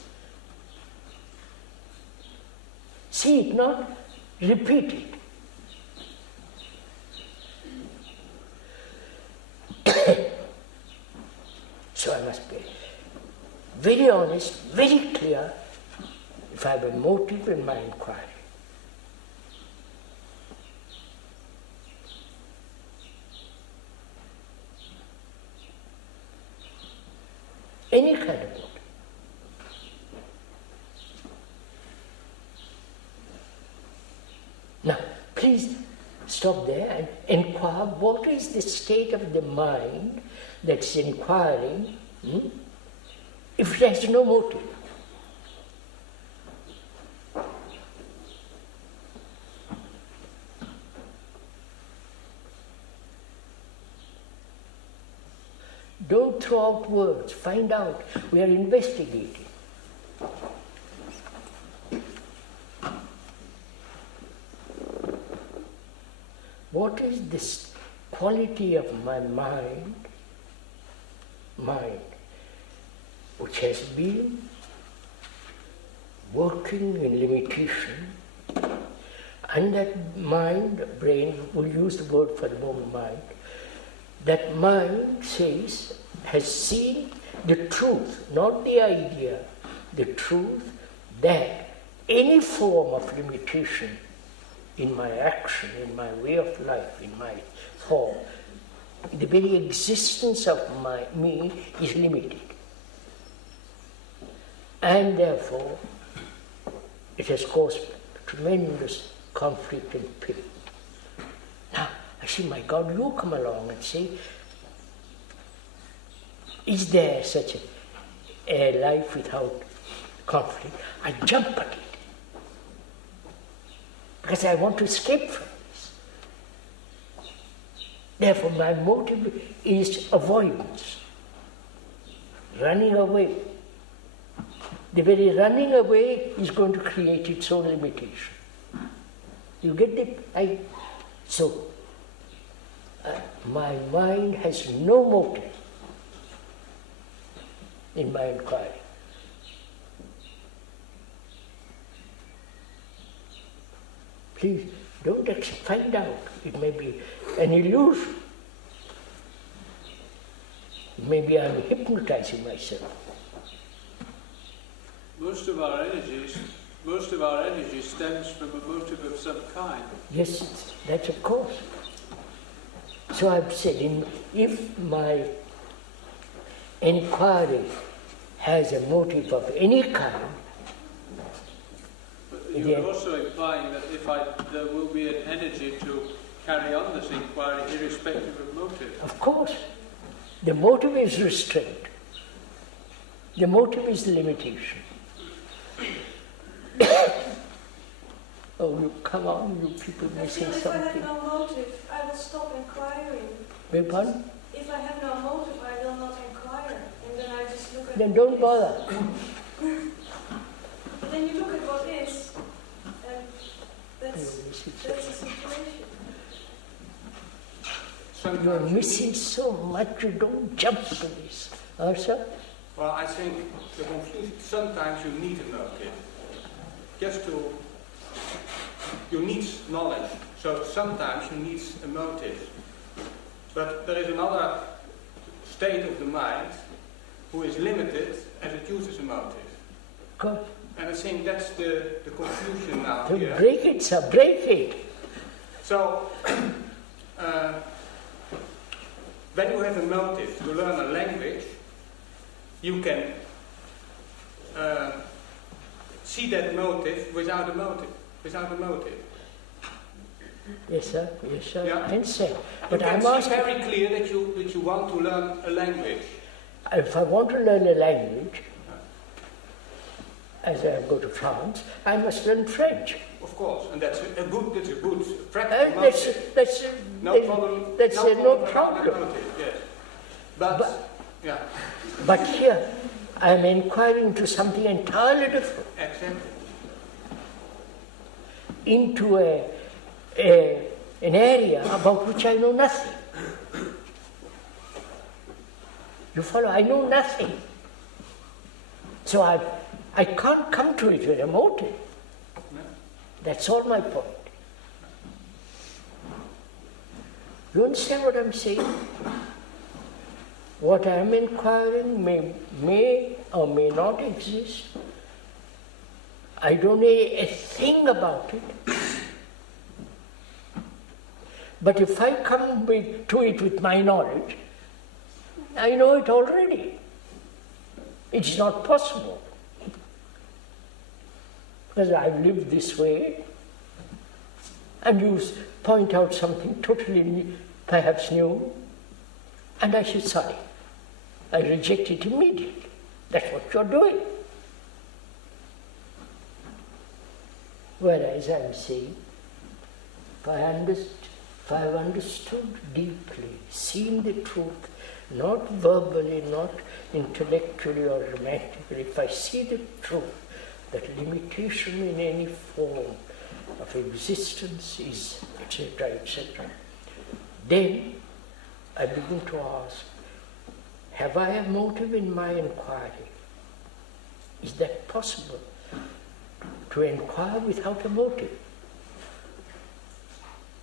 See it, not repeat it. So I must be very honest, very clear, if I have a motive in my inquiry. Any kind of motive. Now, please stop there and inquire what is the state of the mind that's inquiring if it has no motive. Don't throw out words, find out. We are investigating. What is this quality of my mind, which has been working in limitation, and that mind, brain, we'll use the word for the moment, mind, that mind says, has seen the truth, not the idea, the truth that any form of limitation in my action, in my way of life, in my form, the very existence of me is limited. And therefore, it has caused tremendous conflict and pain. Now, I say, my God, you come along and say, is there such a life without conflict? I jump at it. Because I want to escape from this. Therefore, my motive is avoidance, running away. The very running away is going to create its own limitation. You get it? So, my mind has no motive in my inquiry. Please don't find out. It may be an illusion. Maybe I'm hypnotizing myself. Most of our energy stems from a motive of some kind. Yes, that's of course. So I've said, if my inquiry has a motive of any kind, but you're also implying that there will be an energy to carry on this inquiry irrespective of motive. Of course. The motive is restraint. The motive is limitation. Oh, you come on, you people missing something. If I have no motive, I will stop inquiring. Beg pardon? If I have no motive, I will not inquire. And then I just look at... Then don't bother. But then you look at what is, and that's the situation. You're missing so much, you don't jump to this. Sir? Well, I think the conclusion, sometimes you need a motive. You need knowledge, so sometimes you need a motive. But there is another state of the mind who is limited and it uses a motive. Good. And I think that's the confusion now So here. break it, sir, break it. So, when you have a motive to learn a language, you can see that motive without a motive. Yes, sir. Yeah. I understand. You But can I'm see asking, very clear that you want to learn a language. if I want to learn a language, as I go to France, I must learn French. Of course, and that's a good practical motive. That's No problem. That's no problem. About motive, yes. But yeah. But here, I am inquiring into something entirely different. Exactly. Into an area about which I know nothing. You follow? I know nothing. So I can't come to it with a motive. That's all my point. You understand what I'm saying? What I am inquiring may or may not exist. I don't know a thing about it. But if I come to it with my knowledge, I know it already. It's not possible. Because I've lived this way, and you point out something totally perhaps new, and I say, sorry, I reject it immediately. That's what you're doing. Whereas I'm saying, if I've understood deeply, seen the truth, not verbally, not intellectually or romantically, if I see the truth, that limitation in any form of existence is, etc., etc., then I begin to ask, have I a motive in my inquiry? Is that possible? To inquire without a motive?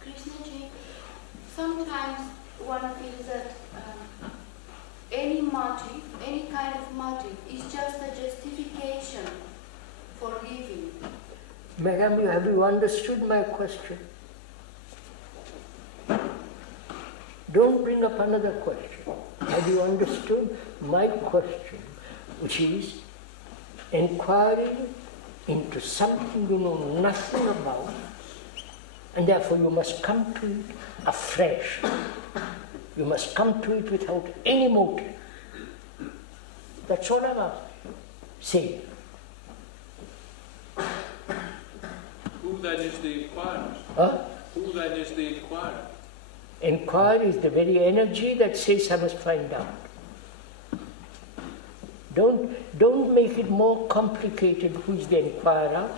Krishnaji, sometimes one feels that any motive, any kind of motive, is just a justification for living. Madam, have you understood my question? Don't bring up another question. Have you understood my question, which is inquiring into something you know nothing about, and therefore you must come to it afresh. You must come to it without any motive. That's all I'm asking. Say. Who then is the inquirer? Huh? Who then is the inquirer? Inquire is the very energy that says I must find out. Don't make it more complicated who is the inquirer.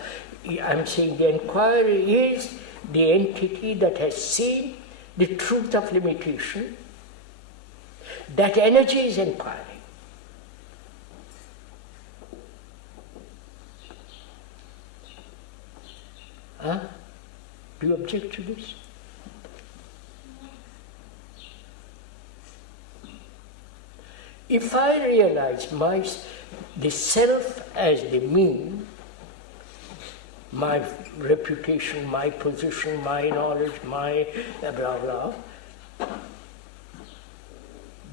I'm saying the inquirer is the entity that has seen the truth of limitation. That energy is inquiring. Huh? Do you object to this? If I realize the self as the mean, my reputation, my position, my knowledge, my blah blah,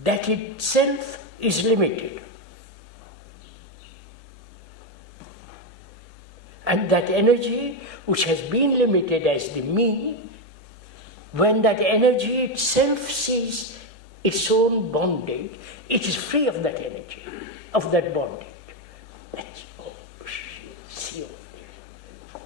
that itself is limited. And that energy, which has been limited as the mean, when that energy itself sees its own bondage, it is free of that energy, of that bondage. That's all. See all this.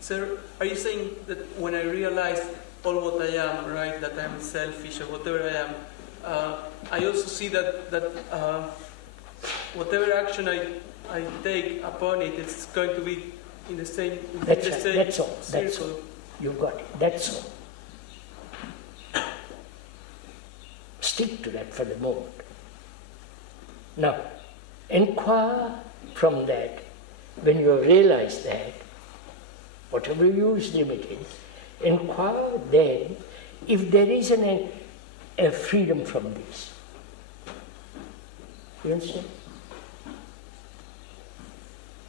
Sir, are you saying that when I realize all what I am, right, that I'm selfish or whatever I am, I also see that whatever action I take upon it, it's going to be in the same That's all. circle. You've got it. That's all. Stick to that for the moment. Now, inquire from that, when you realize that, whatever you use limited, inquire then if there is a freedom from this. You understand?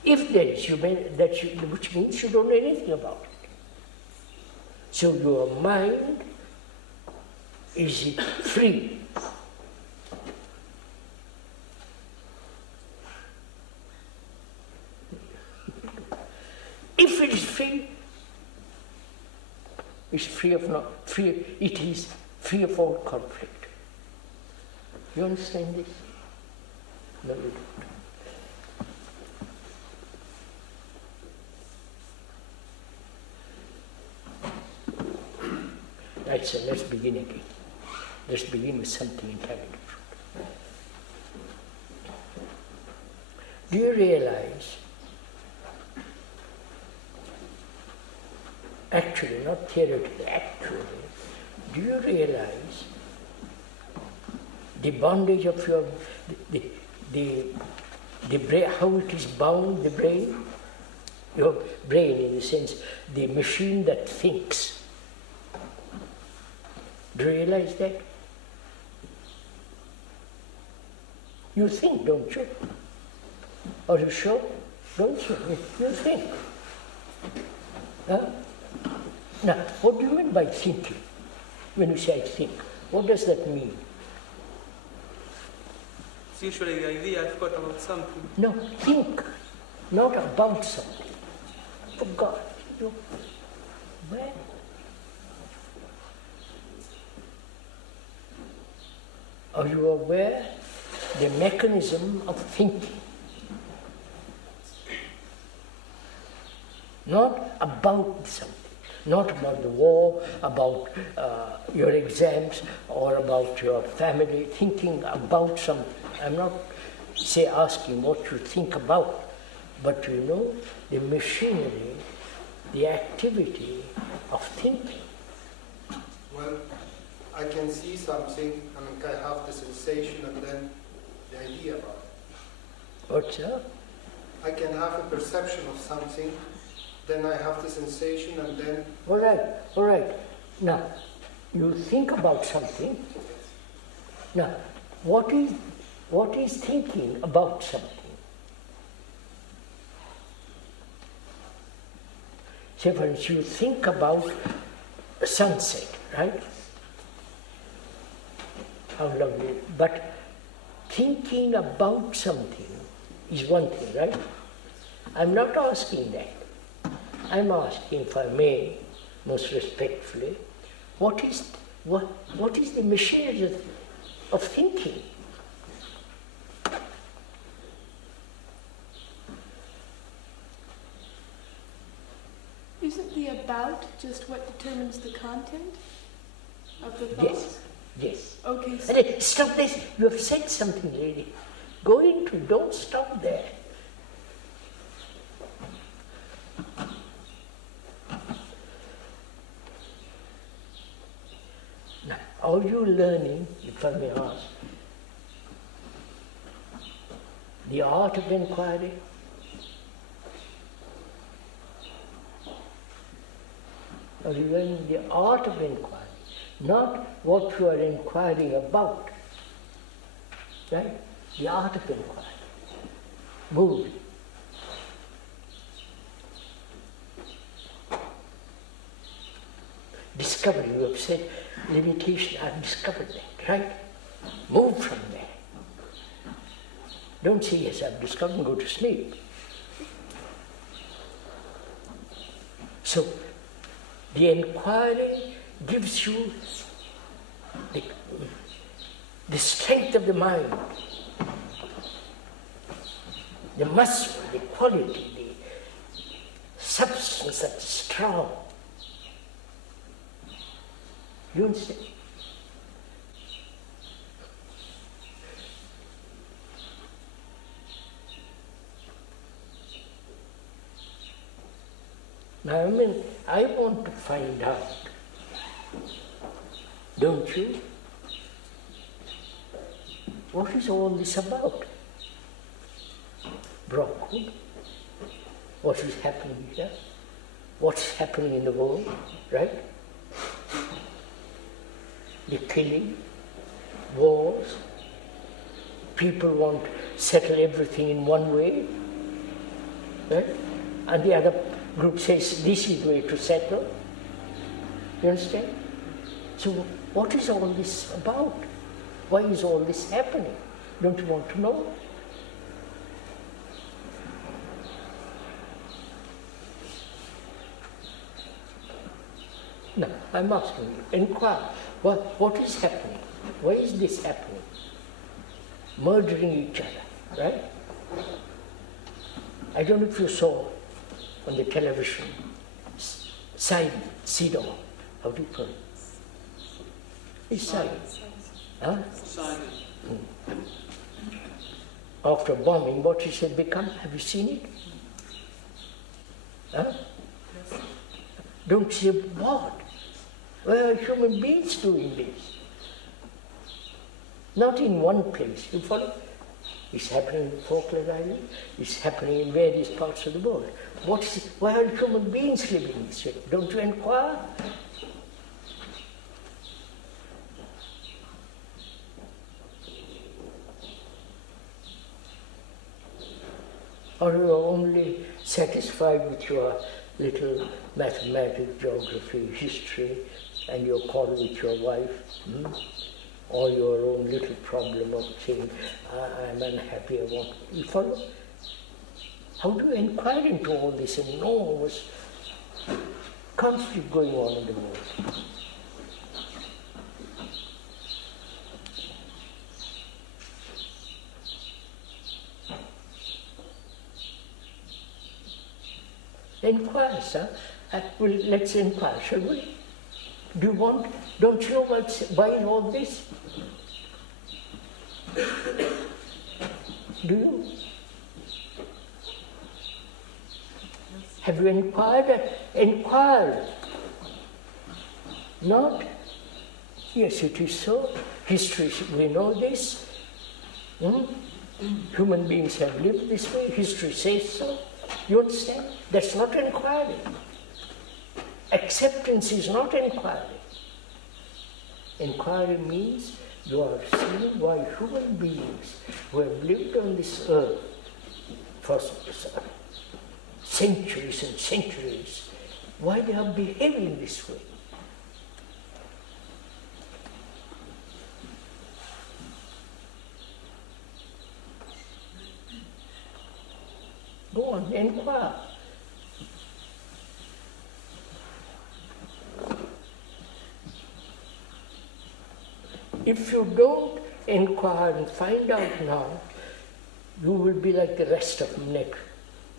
If there is, which means you don't know anything about it. So your mind is free. If it is free, it's free of it is free of all conflict. You understand this? No, you don't. Right, so let's begin again. Let's begin with something entirely different. Do you realize, actually, not theoretically, actually, do you realize the bondage of your, the brain, how it is bound, the brain? Your brain, in the sense, the machine that thinks. Do you realize that? You think, don't you? Are you sure? Don't you? You think. Huh? Now, what do you mean by thinking? When you say think, what does that mean? It's usually the idea I've got about something. No, think, not about something. For God, you, where? Are you aware the mechanism of thinking? Not about something, not about the war, about your exams, or about your family, thinking about something. I'm not asking what you think about, but you know the machinery, the activity of thinking. Well, I can see something, I have the sensation and then the idea about it. What's that? I can have a perception of something, then I have the sensation and then... All right. Now, you think about something. Now, what is thinking about something? Say, for instance, you think about a sunset, right? How lovely. But thinking about something is one thing, right? I'm not asking that. I'm asking, if I may, most respectfully, what is the machinery of thinking? Isn't the about just what determines the content of the thoughts? Yes. Okay. So stop this. You have said something, lady. Go into. Don't stop there. Now, are you learning, if I may ask, the art of inquiry? Are you learning the art of inquiry? Not what you are inquiring about, right? The art of inquiry. Moving. Discovery, you have said limitation, I've discovered that, right? Move from there. Don't say, yes, I've discovered and go to sleep. So, the inquiry gives you the strength of the mind, the muscle, the quality, the substance that's strong. You understand? Now, I want to find out, don't you? What is all this about? Brockwood? What is happening here? What's happening in the world, right? The killing, wars, people want to settle everything in one way, right? And the other group says this is the way to settle. You understand? So what is all this about? Why is all this happening? Don't you want to know? No, I'm asking you, inquire. What is happening? Why is this happening? Murdering each other, right? I don't know if you saw on the television, Sidon. How do you call it? It's Sidon. Huh? Sidon. After bombing, what is it become? Have you seen it? Huh? Don't say what? Why are human beings doing this? Not in one place, you follow? It's happening in Falkland Island, it's happening in various parts of the world. Why are human beings living this way? Don't you inquire? Or you are only satisfied with your little mathematics, geography, history, and your quarrel with your wife? Or your own little problem of saying, I'm unhappy, I want... You follow? How do you inquire into all this enormous conflict going on in the world? Inquire, sir. Well, let's inquire, shall we? Don't you know why all this? Do you? Have you inquired? Inquire. Not? Yes, it is so. History, we know this. Human beings have lived this way. History says so. You understand? That's not inquiry. Acceptance is not inquiry. Inquiry means you are seeing why human beings who have lived on this earth for centuries and centuries, why they are behaving this way. Go on, inquire. If you don't inquire and find out now, you will be like the rest of them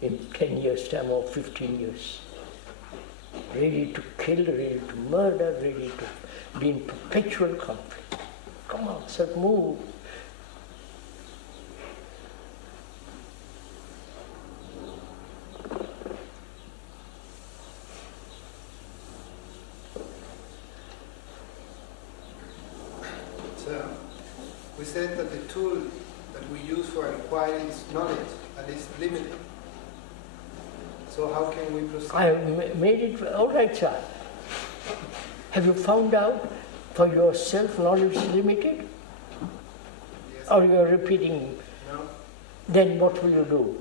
in 10 years' time or 15 years. Ready to kill, ready to murder, ready to be in perpetual conflict. Come on, sir, move. We said that the tool that we use for acquiring is knowledge, and it's limited. So how can we proceed? I have made it, all right, sir. Have you found out for yourself knowledge is limited? Yes. Or you are repeating? No. Then what will you do?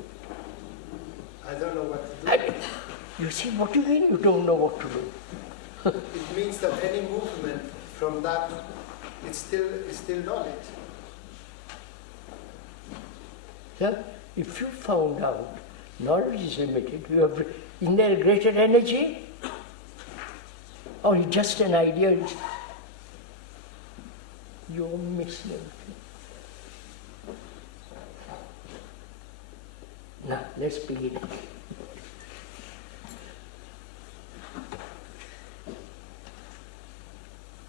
I don't know what to do. You see, what do you mean you don't know what to do? It means that any movement from that, it's still knowledge. Sir, if you found out knowledge is limited, isn't there a greater energy? Or it's just an idea? You're missing everything. Now, let's begin.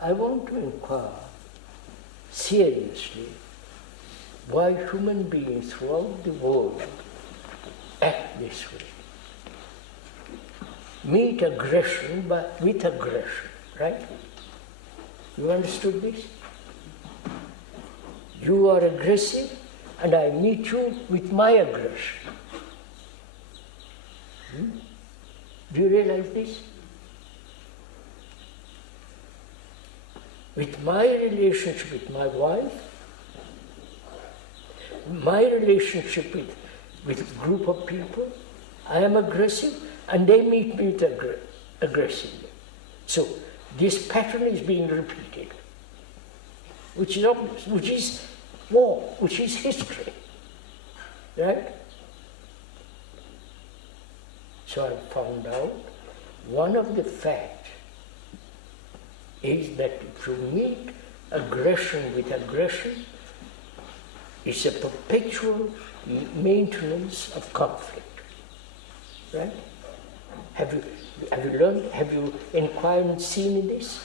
I want to inquire seriously why human beings throughout the world act this way. Meet aggression, but with aggression, right? You understood this? You are aggressive, and I meet you with my aggression. Do you realize this? With my relationship with my wife, my relationship with a group of people, I am aggressive and they meet me aggressively. So this pattern is being repeated, which is obvious, which is war, which is history, right? So I found out one of the facts is that if you meet aggression with aggression, it's a perpetual maintenance of conflict. Right? Have you learned, have you inquired and seen in this?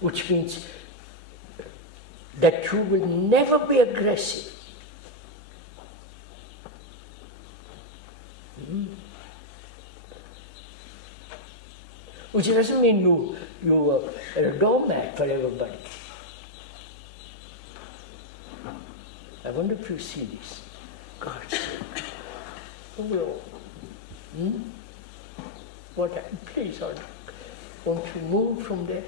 Which means that you will never be aggressive. Which doesn't mean you are a doormat for everybody. I wonder if you see this. God's sake. Oh, what? Please, won't you move from there?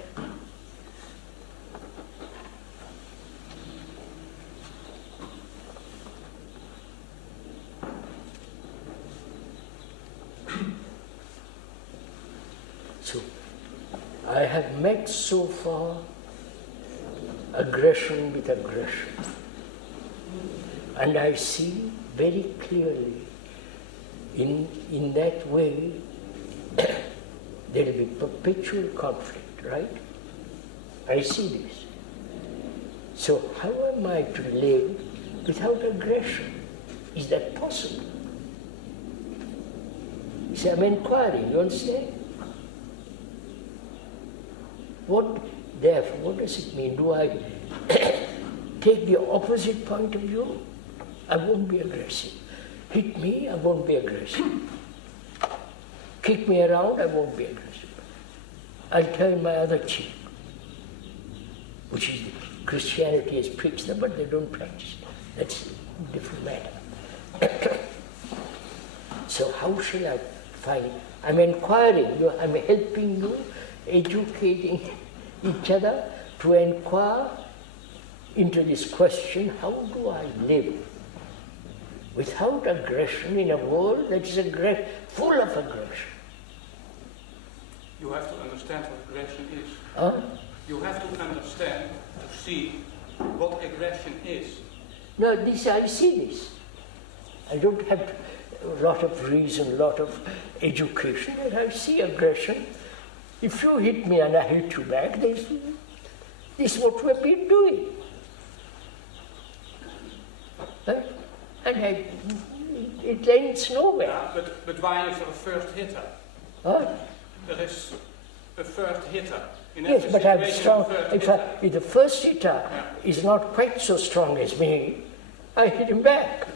So, I have met so far aggression with aggression. And I see very clearly in that way there will be perpetual conflict, right? I see this. So how am I to live without aggression? Is that possible? See, I'm inquiring, you understand? What does it mean? Do I take the opposite point of view? I won't be aggressive. Hit me, I won't be aggressive. Kick me around, I won't be aggressive. I'll turn my other cheek, which is Christianity has preached them, but they don't practice. That's a different matter. So how shall I find? I'm inquiring you, I'm helping you, educating each other to inquire into this question, how do I live without aggression in a world that is full of aggression? You have to understand what aggression is. Huh? You have to understand, to see what aggression is. No, I see this. I don't have a lot of reason, a lot of education, and I see aggression. If you hit me and I hit you back, this is what we've been doing. Right? And it ends nowhere. Yeah, but why is there a first hitter? Huh? There is a first hitter. Yes, but I'm strong. If the first hitter is not quite so strong as me, I hit him back.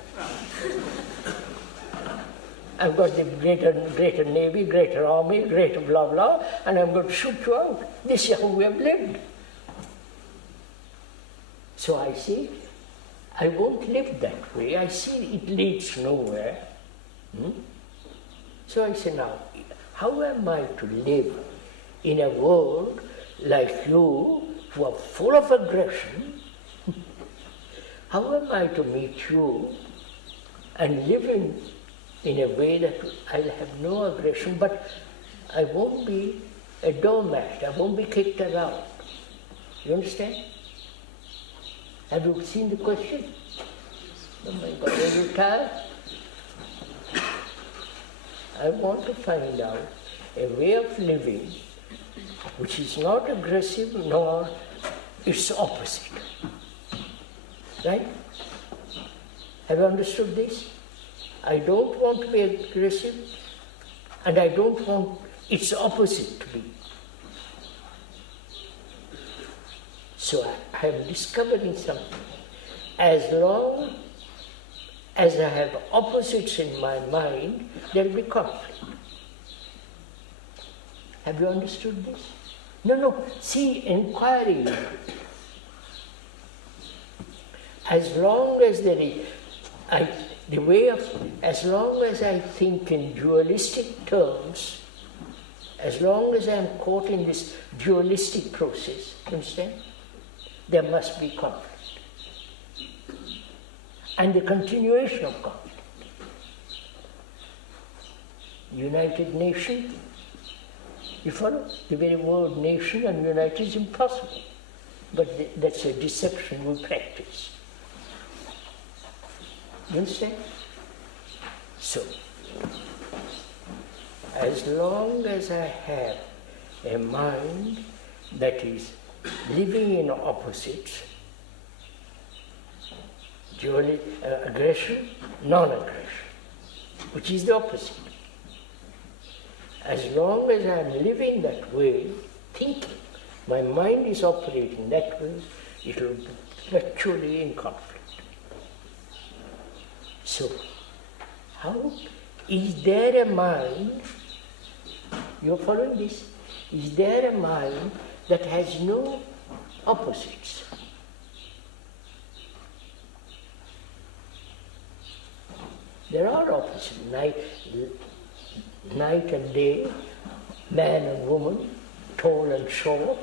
I've got the greater navy, greater army, greater blah blah, and I'm going to shoot you out. This is how we have lived. So I see, I won't live that way. I see it leads nowhere. So I say now, how am I to live in a world like you, who are full of aggression? How am I to meet you and live in a way that I'll have no aggression, but I won't be a doormat, I won't be kicked around. You understand? Have you seen the question? Oh my God, are you tired? I want to find out a way of living which is not aggressive nor its opposite. Right? Have you understood this? I don't want to be aggressive, and I don't want its opposite to be. So I am discovering something. As long as I have opposites in my mind, there will be conflict. Have you understood this? No, see, inquiry. As long as there is, as long as I think in dualistic terms, as long as I am caught in this dualistic process, understand? There must be conflict. And the continuation of conflict. United Nation, you follow? The very word nation and united is impossible. But that's a deception we practice. You understand? So, as long as I have a mind that is living in opposites, dually aggression, non-aggression, which is the opposite. As long as I am living that way, thinking, my mind is operating that way, it will be perpetually in conflict. So, how is there a mind, you're following this? Is there a mind that has no opposites? There are opposites, night and day, man and woman, tall and short,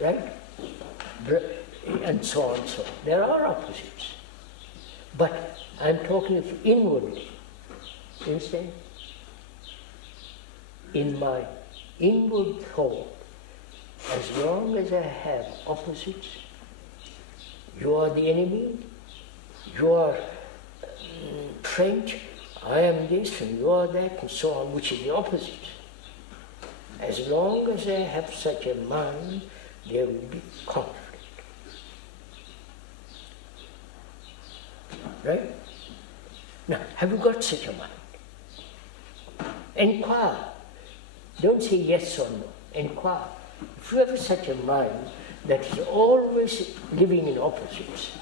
right? And so on and so on. There are opposites. But I'm talking of inwardly. You understand? In my inward thought, as long as I have opposites, you are the enemy, you are French, I am this and you are that and so on, which is the opposite. As long as I have such a mind, there will be conflict. Right? Now, have you got such a mind? Inquire. Don't say yes or no. Inquire. If you have such a mind that is always living in opposites,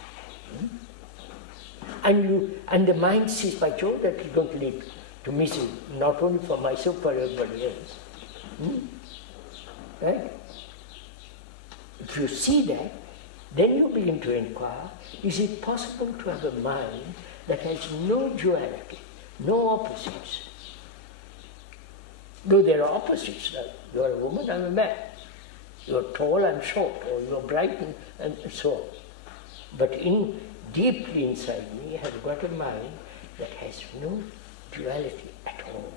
and the mind says, by Jove, that is going to lead to misery, not only for myself, for everybody else. Right? If you see that, then you begin to inquire, is it possible to have a mind that has no duality, no opposites? Though there are opposites, like you are a woman, I'm a man. You are tall, I'm short, or you are bright, and so on. But deeply inside me, I have got a mind that has no duality at all.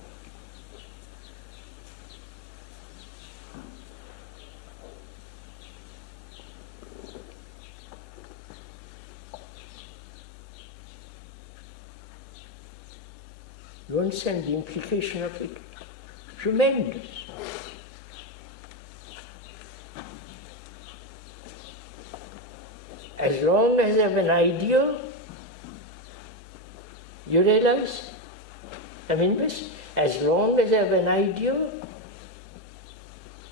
You understand the implication of it? Tremendous. As long as I have an ideal, you realize? I mean this? As long as I have an ideal,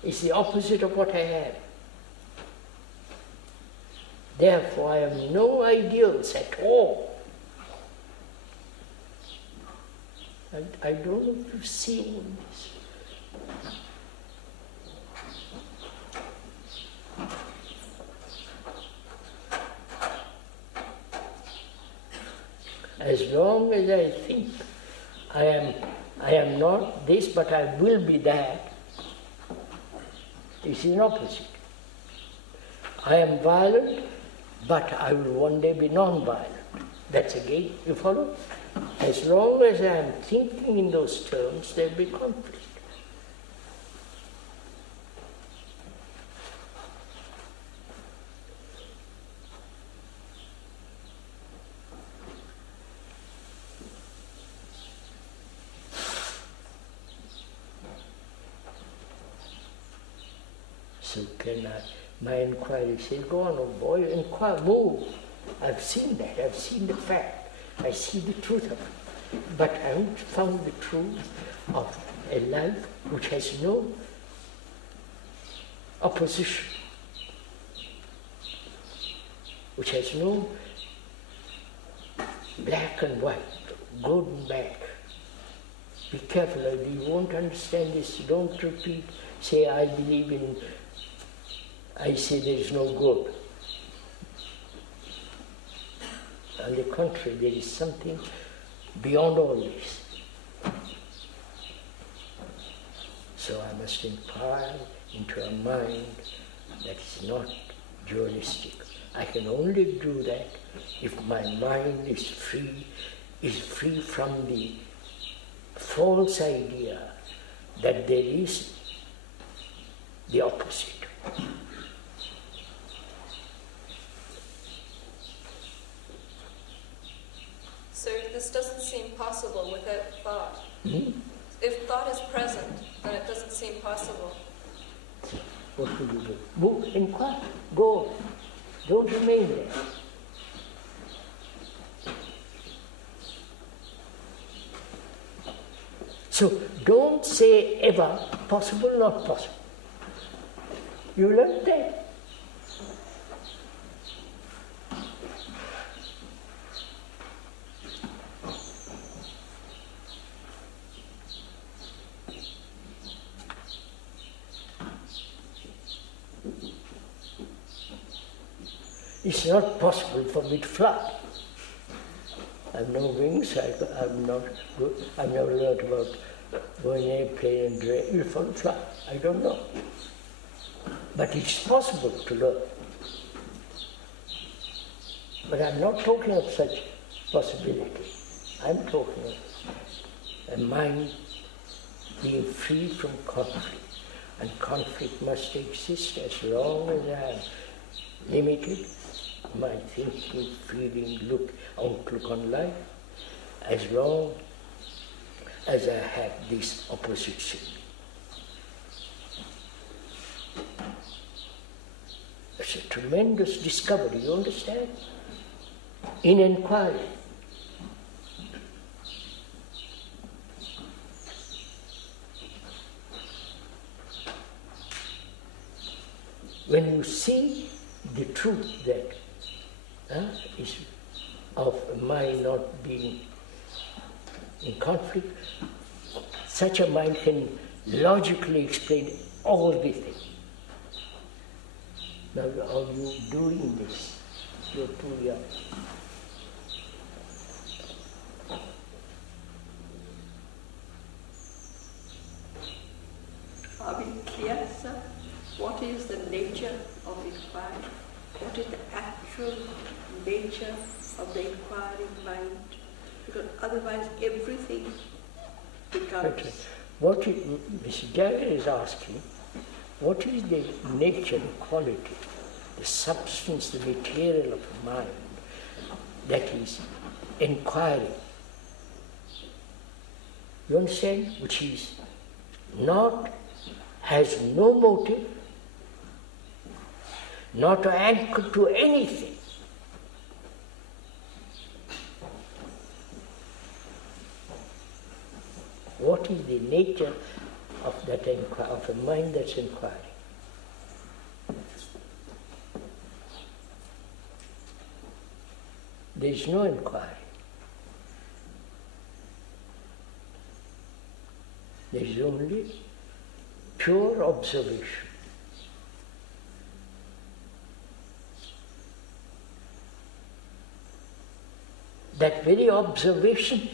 it's the opposite of what I have. Therefore, I have no ideals at all. I don't know if you've seen this. As long as I think I am not this, but I will be that, this is an opposite. I am violent, but I will one day be non-violent. That's again, you follow? As long as I am thinking in those terms, there will be conflict. So my inquiry says, go on, oh boy, inquire, move. I've seen that, I've seen the fact. I see the truth of it. But I haven't found the truth of a life which has no opposition, which has no black and white, good and bad. Be careful, you won't understand this. Don't repeat, say, I believe in, I say there is no good. On the contrary, there is something beyond all this. So I must inquire into a mind that is not dualistic. I can only do that if my mind is free from the false idea that there is the opposite. Sir, this doesn't seem possible without thought. Hmm? If thought is present, then it doesn't seem possible. What will you do? Move, inquire, go. Don't remain there. So don't say ever possible, not possible. You learn that. It's not possible for me to fly. I have no wings, I'm not good. I've never learned about going in an airplane and you fly. I don't know. But it's possible to learn. But I'm not talking of such possibility. I'm talking of a mind being free from conflict. And conflict must exist as long as I am limited my thinking, feeling, outlook on life, as long as I have this opposite sin. It's a tremendous discovery, you understand? In inquiry. When you see the truth that is of a mind not being in conflict, such a mind can logically explain all these things. Now, are you doing this? You're too young. Are we clear, sir? What is the nature of inquiry? What is the actual nature of the inquiring mind? Because otherwise everything becomes... What Mr. Jagger is asking, what is the nature, the quality, the substance, the material of a mind that is inquiring? You understand? Which is not, has no motive, not anchored to anything. What is the nature of that of a mind that's inquiring? There is no inquiry. There is only pure observation. That very observation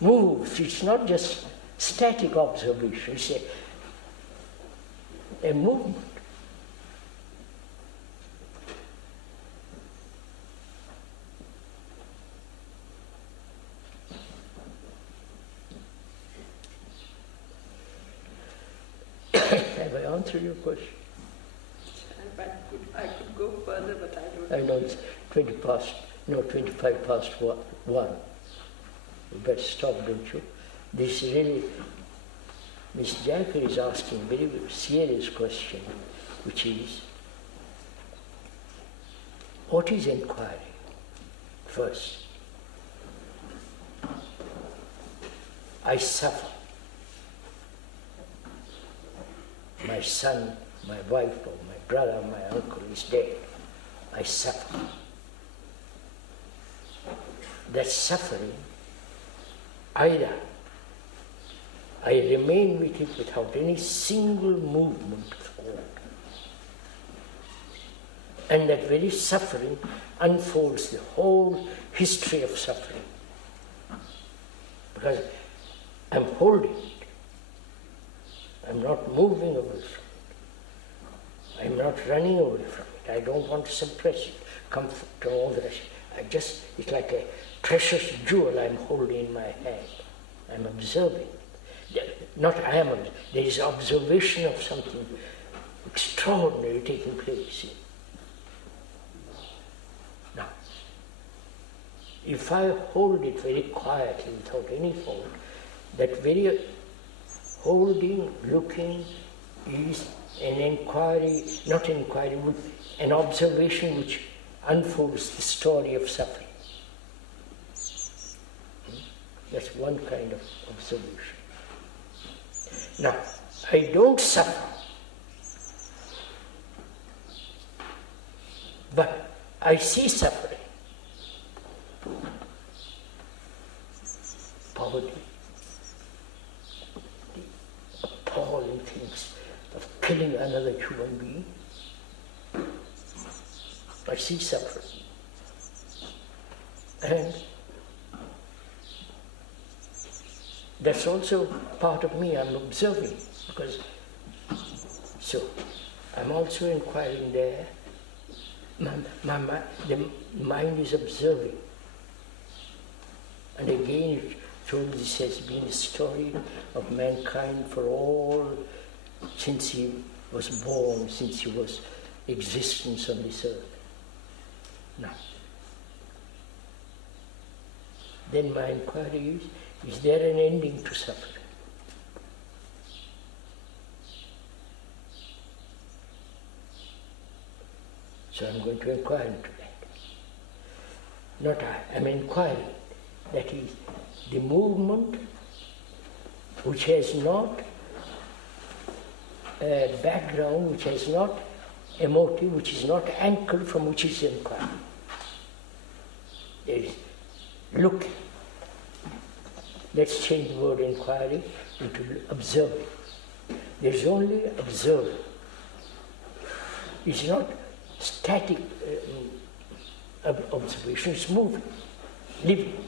moves. It's not just static observation, it's a movement. Have I answered your question? I could go further, but I don't I know it's 25 past 1. You better stop, don't you? This really, Miss Jagger is asking a very serious question, which is, what is inquiry? First, I suffer. My son, my wife, or my brother, my uncle is dead. I suffer. That suffering, either I remain with it without any single movement of thought, and that very suffering unfolds the whole history of suffering, because I'm holding it. I'm not moving away from it. I'm not running away from it. I don't want to suppress it, comfort, and all the rest. It's like a precious jewel I'm holding in my hand. I'm observing. There is observation of something extraordinary taking place. Now, if I hold it very quietly without any thought, that very holding, looking, is an inquiry, not an inquiry, an observation which unfolds the story of suffering. That's one kind of observation. Now, I don't suffer, but I see suffering. Poverty, the appalling things of killing another human being. I see suffering. And that's also part of me, I'm observing, because so I'm also inquiring there. The mind is observing. And again, it told this has been a story of mankind for all, since he was born, since he was existence on this earth. Now, then my inquiry is there an ending to suffering? So I'm going to inquire into that. Not I, I'm inquiring. That is, the movement which has not a background, which has not a motive, which is not anchored, from which is inquiry. There is looking. Let's change the word inquiry into observing. There is only observing. It's not static observation, it's moving, living.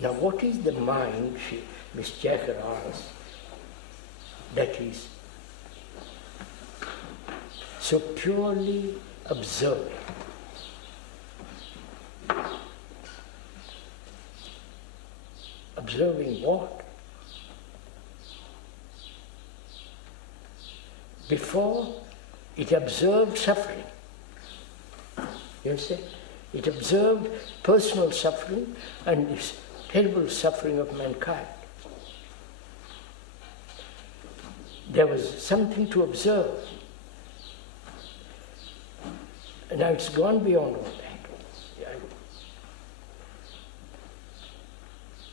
Now, what is the mind, Miss Jacker asks, that is so purely observing? Observing what? Before, it observed suffering. You understand? It observed personal suffering and this terrible suffering of mankind. There was something to observe. And now it's gone beyond all that.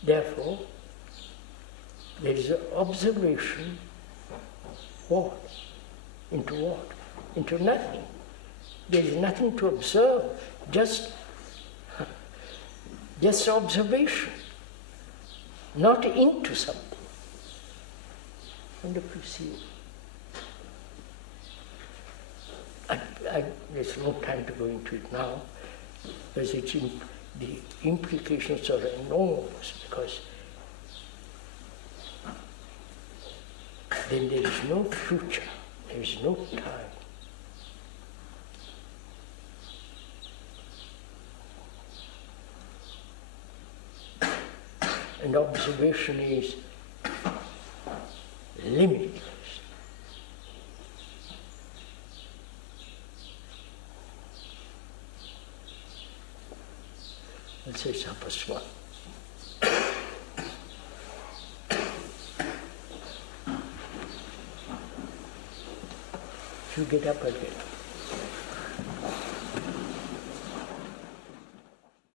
Therefore, there is an observation. What? Into what? Into nothing. There is nothing to observe, just observation, not into something. Wonderful to see. There's no time to go into it now, because the implications are enormous, because then there is no future, there is no time. And observation is limitless. Let's say it's 1:30. If you get up again.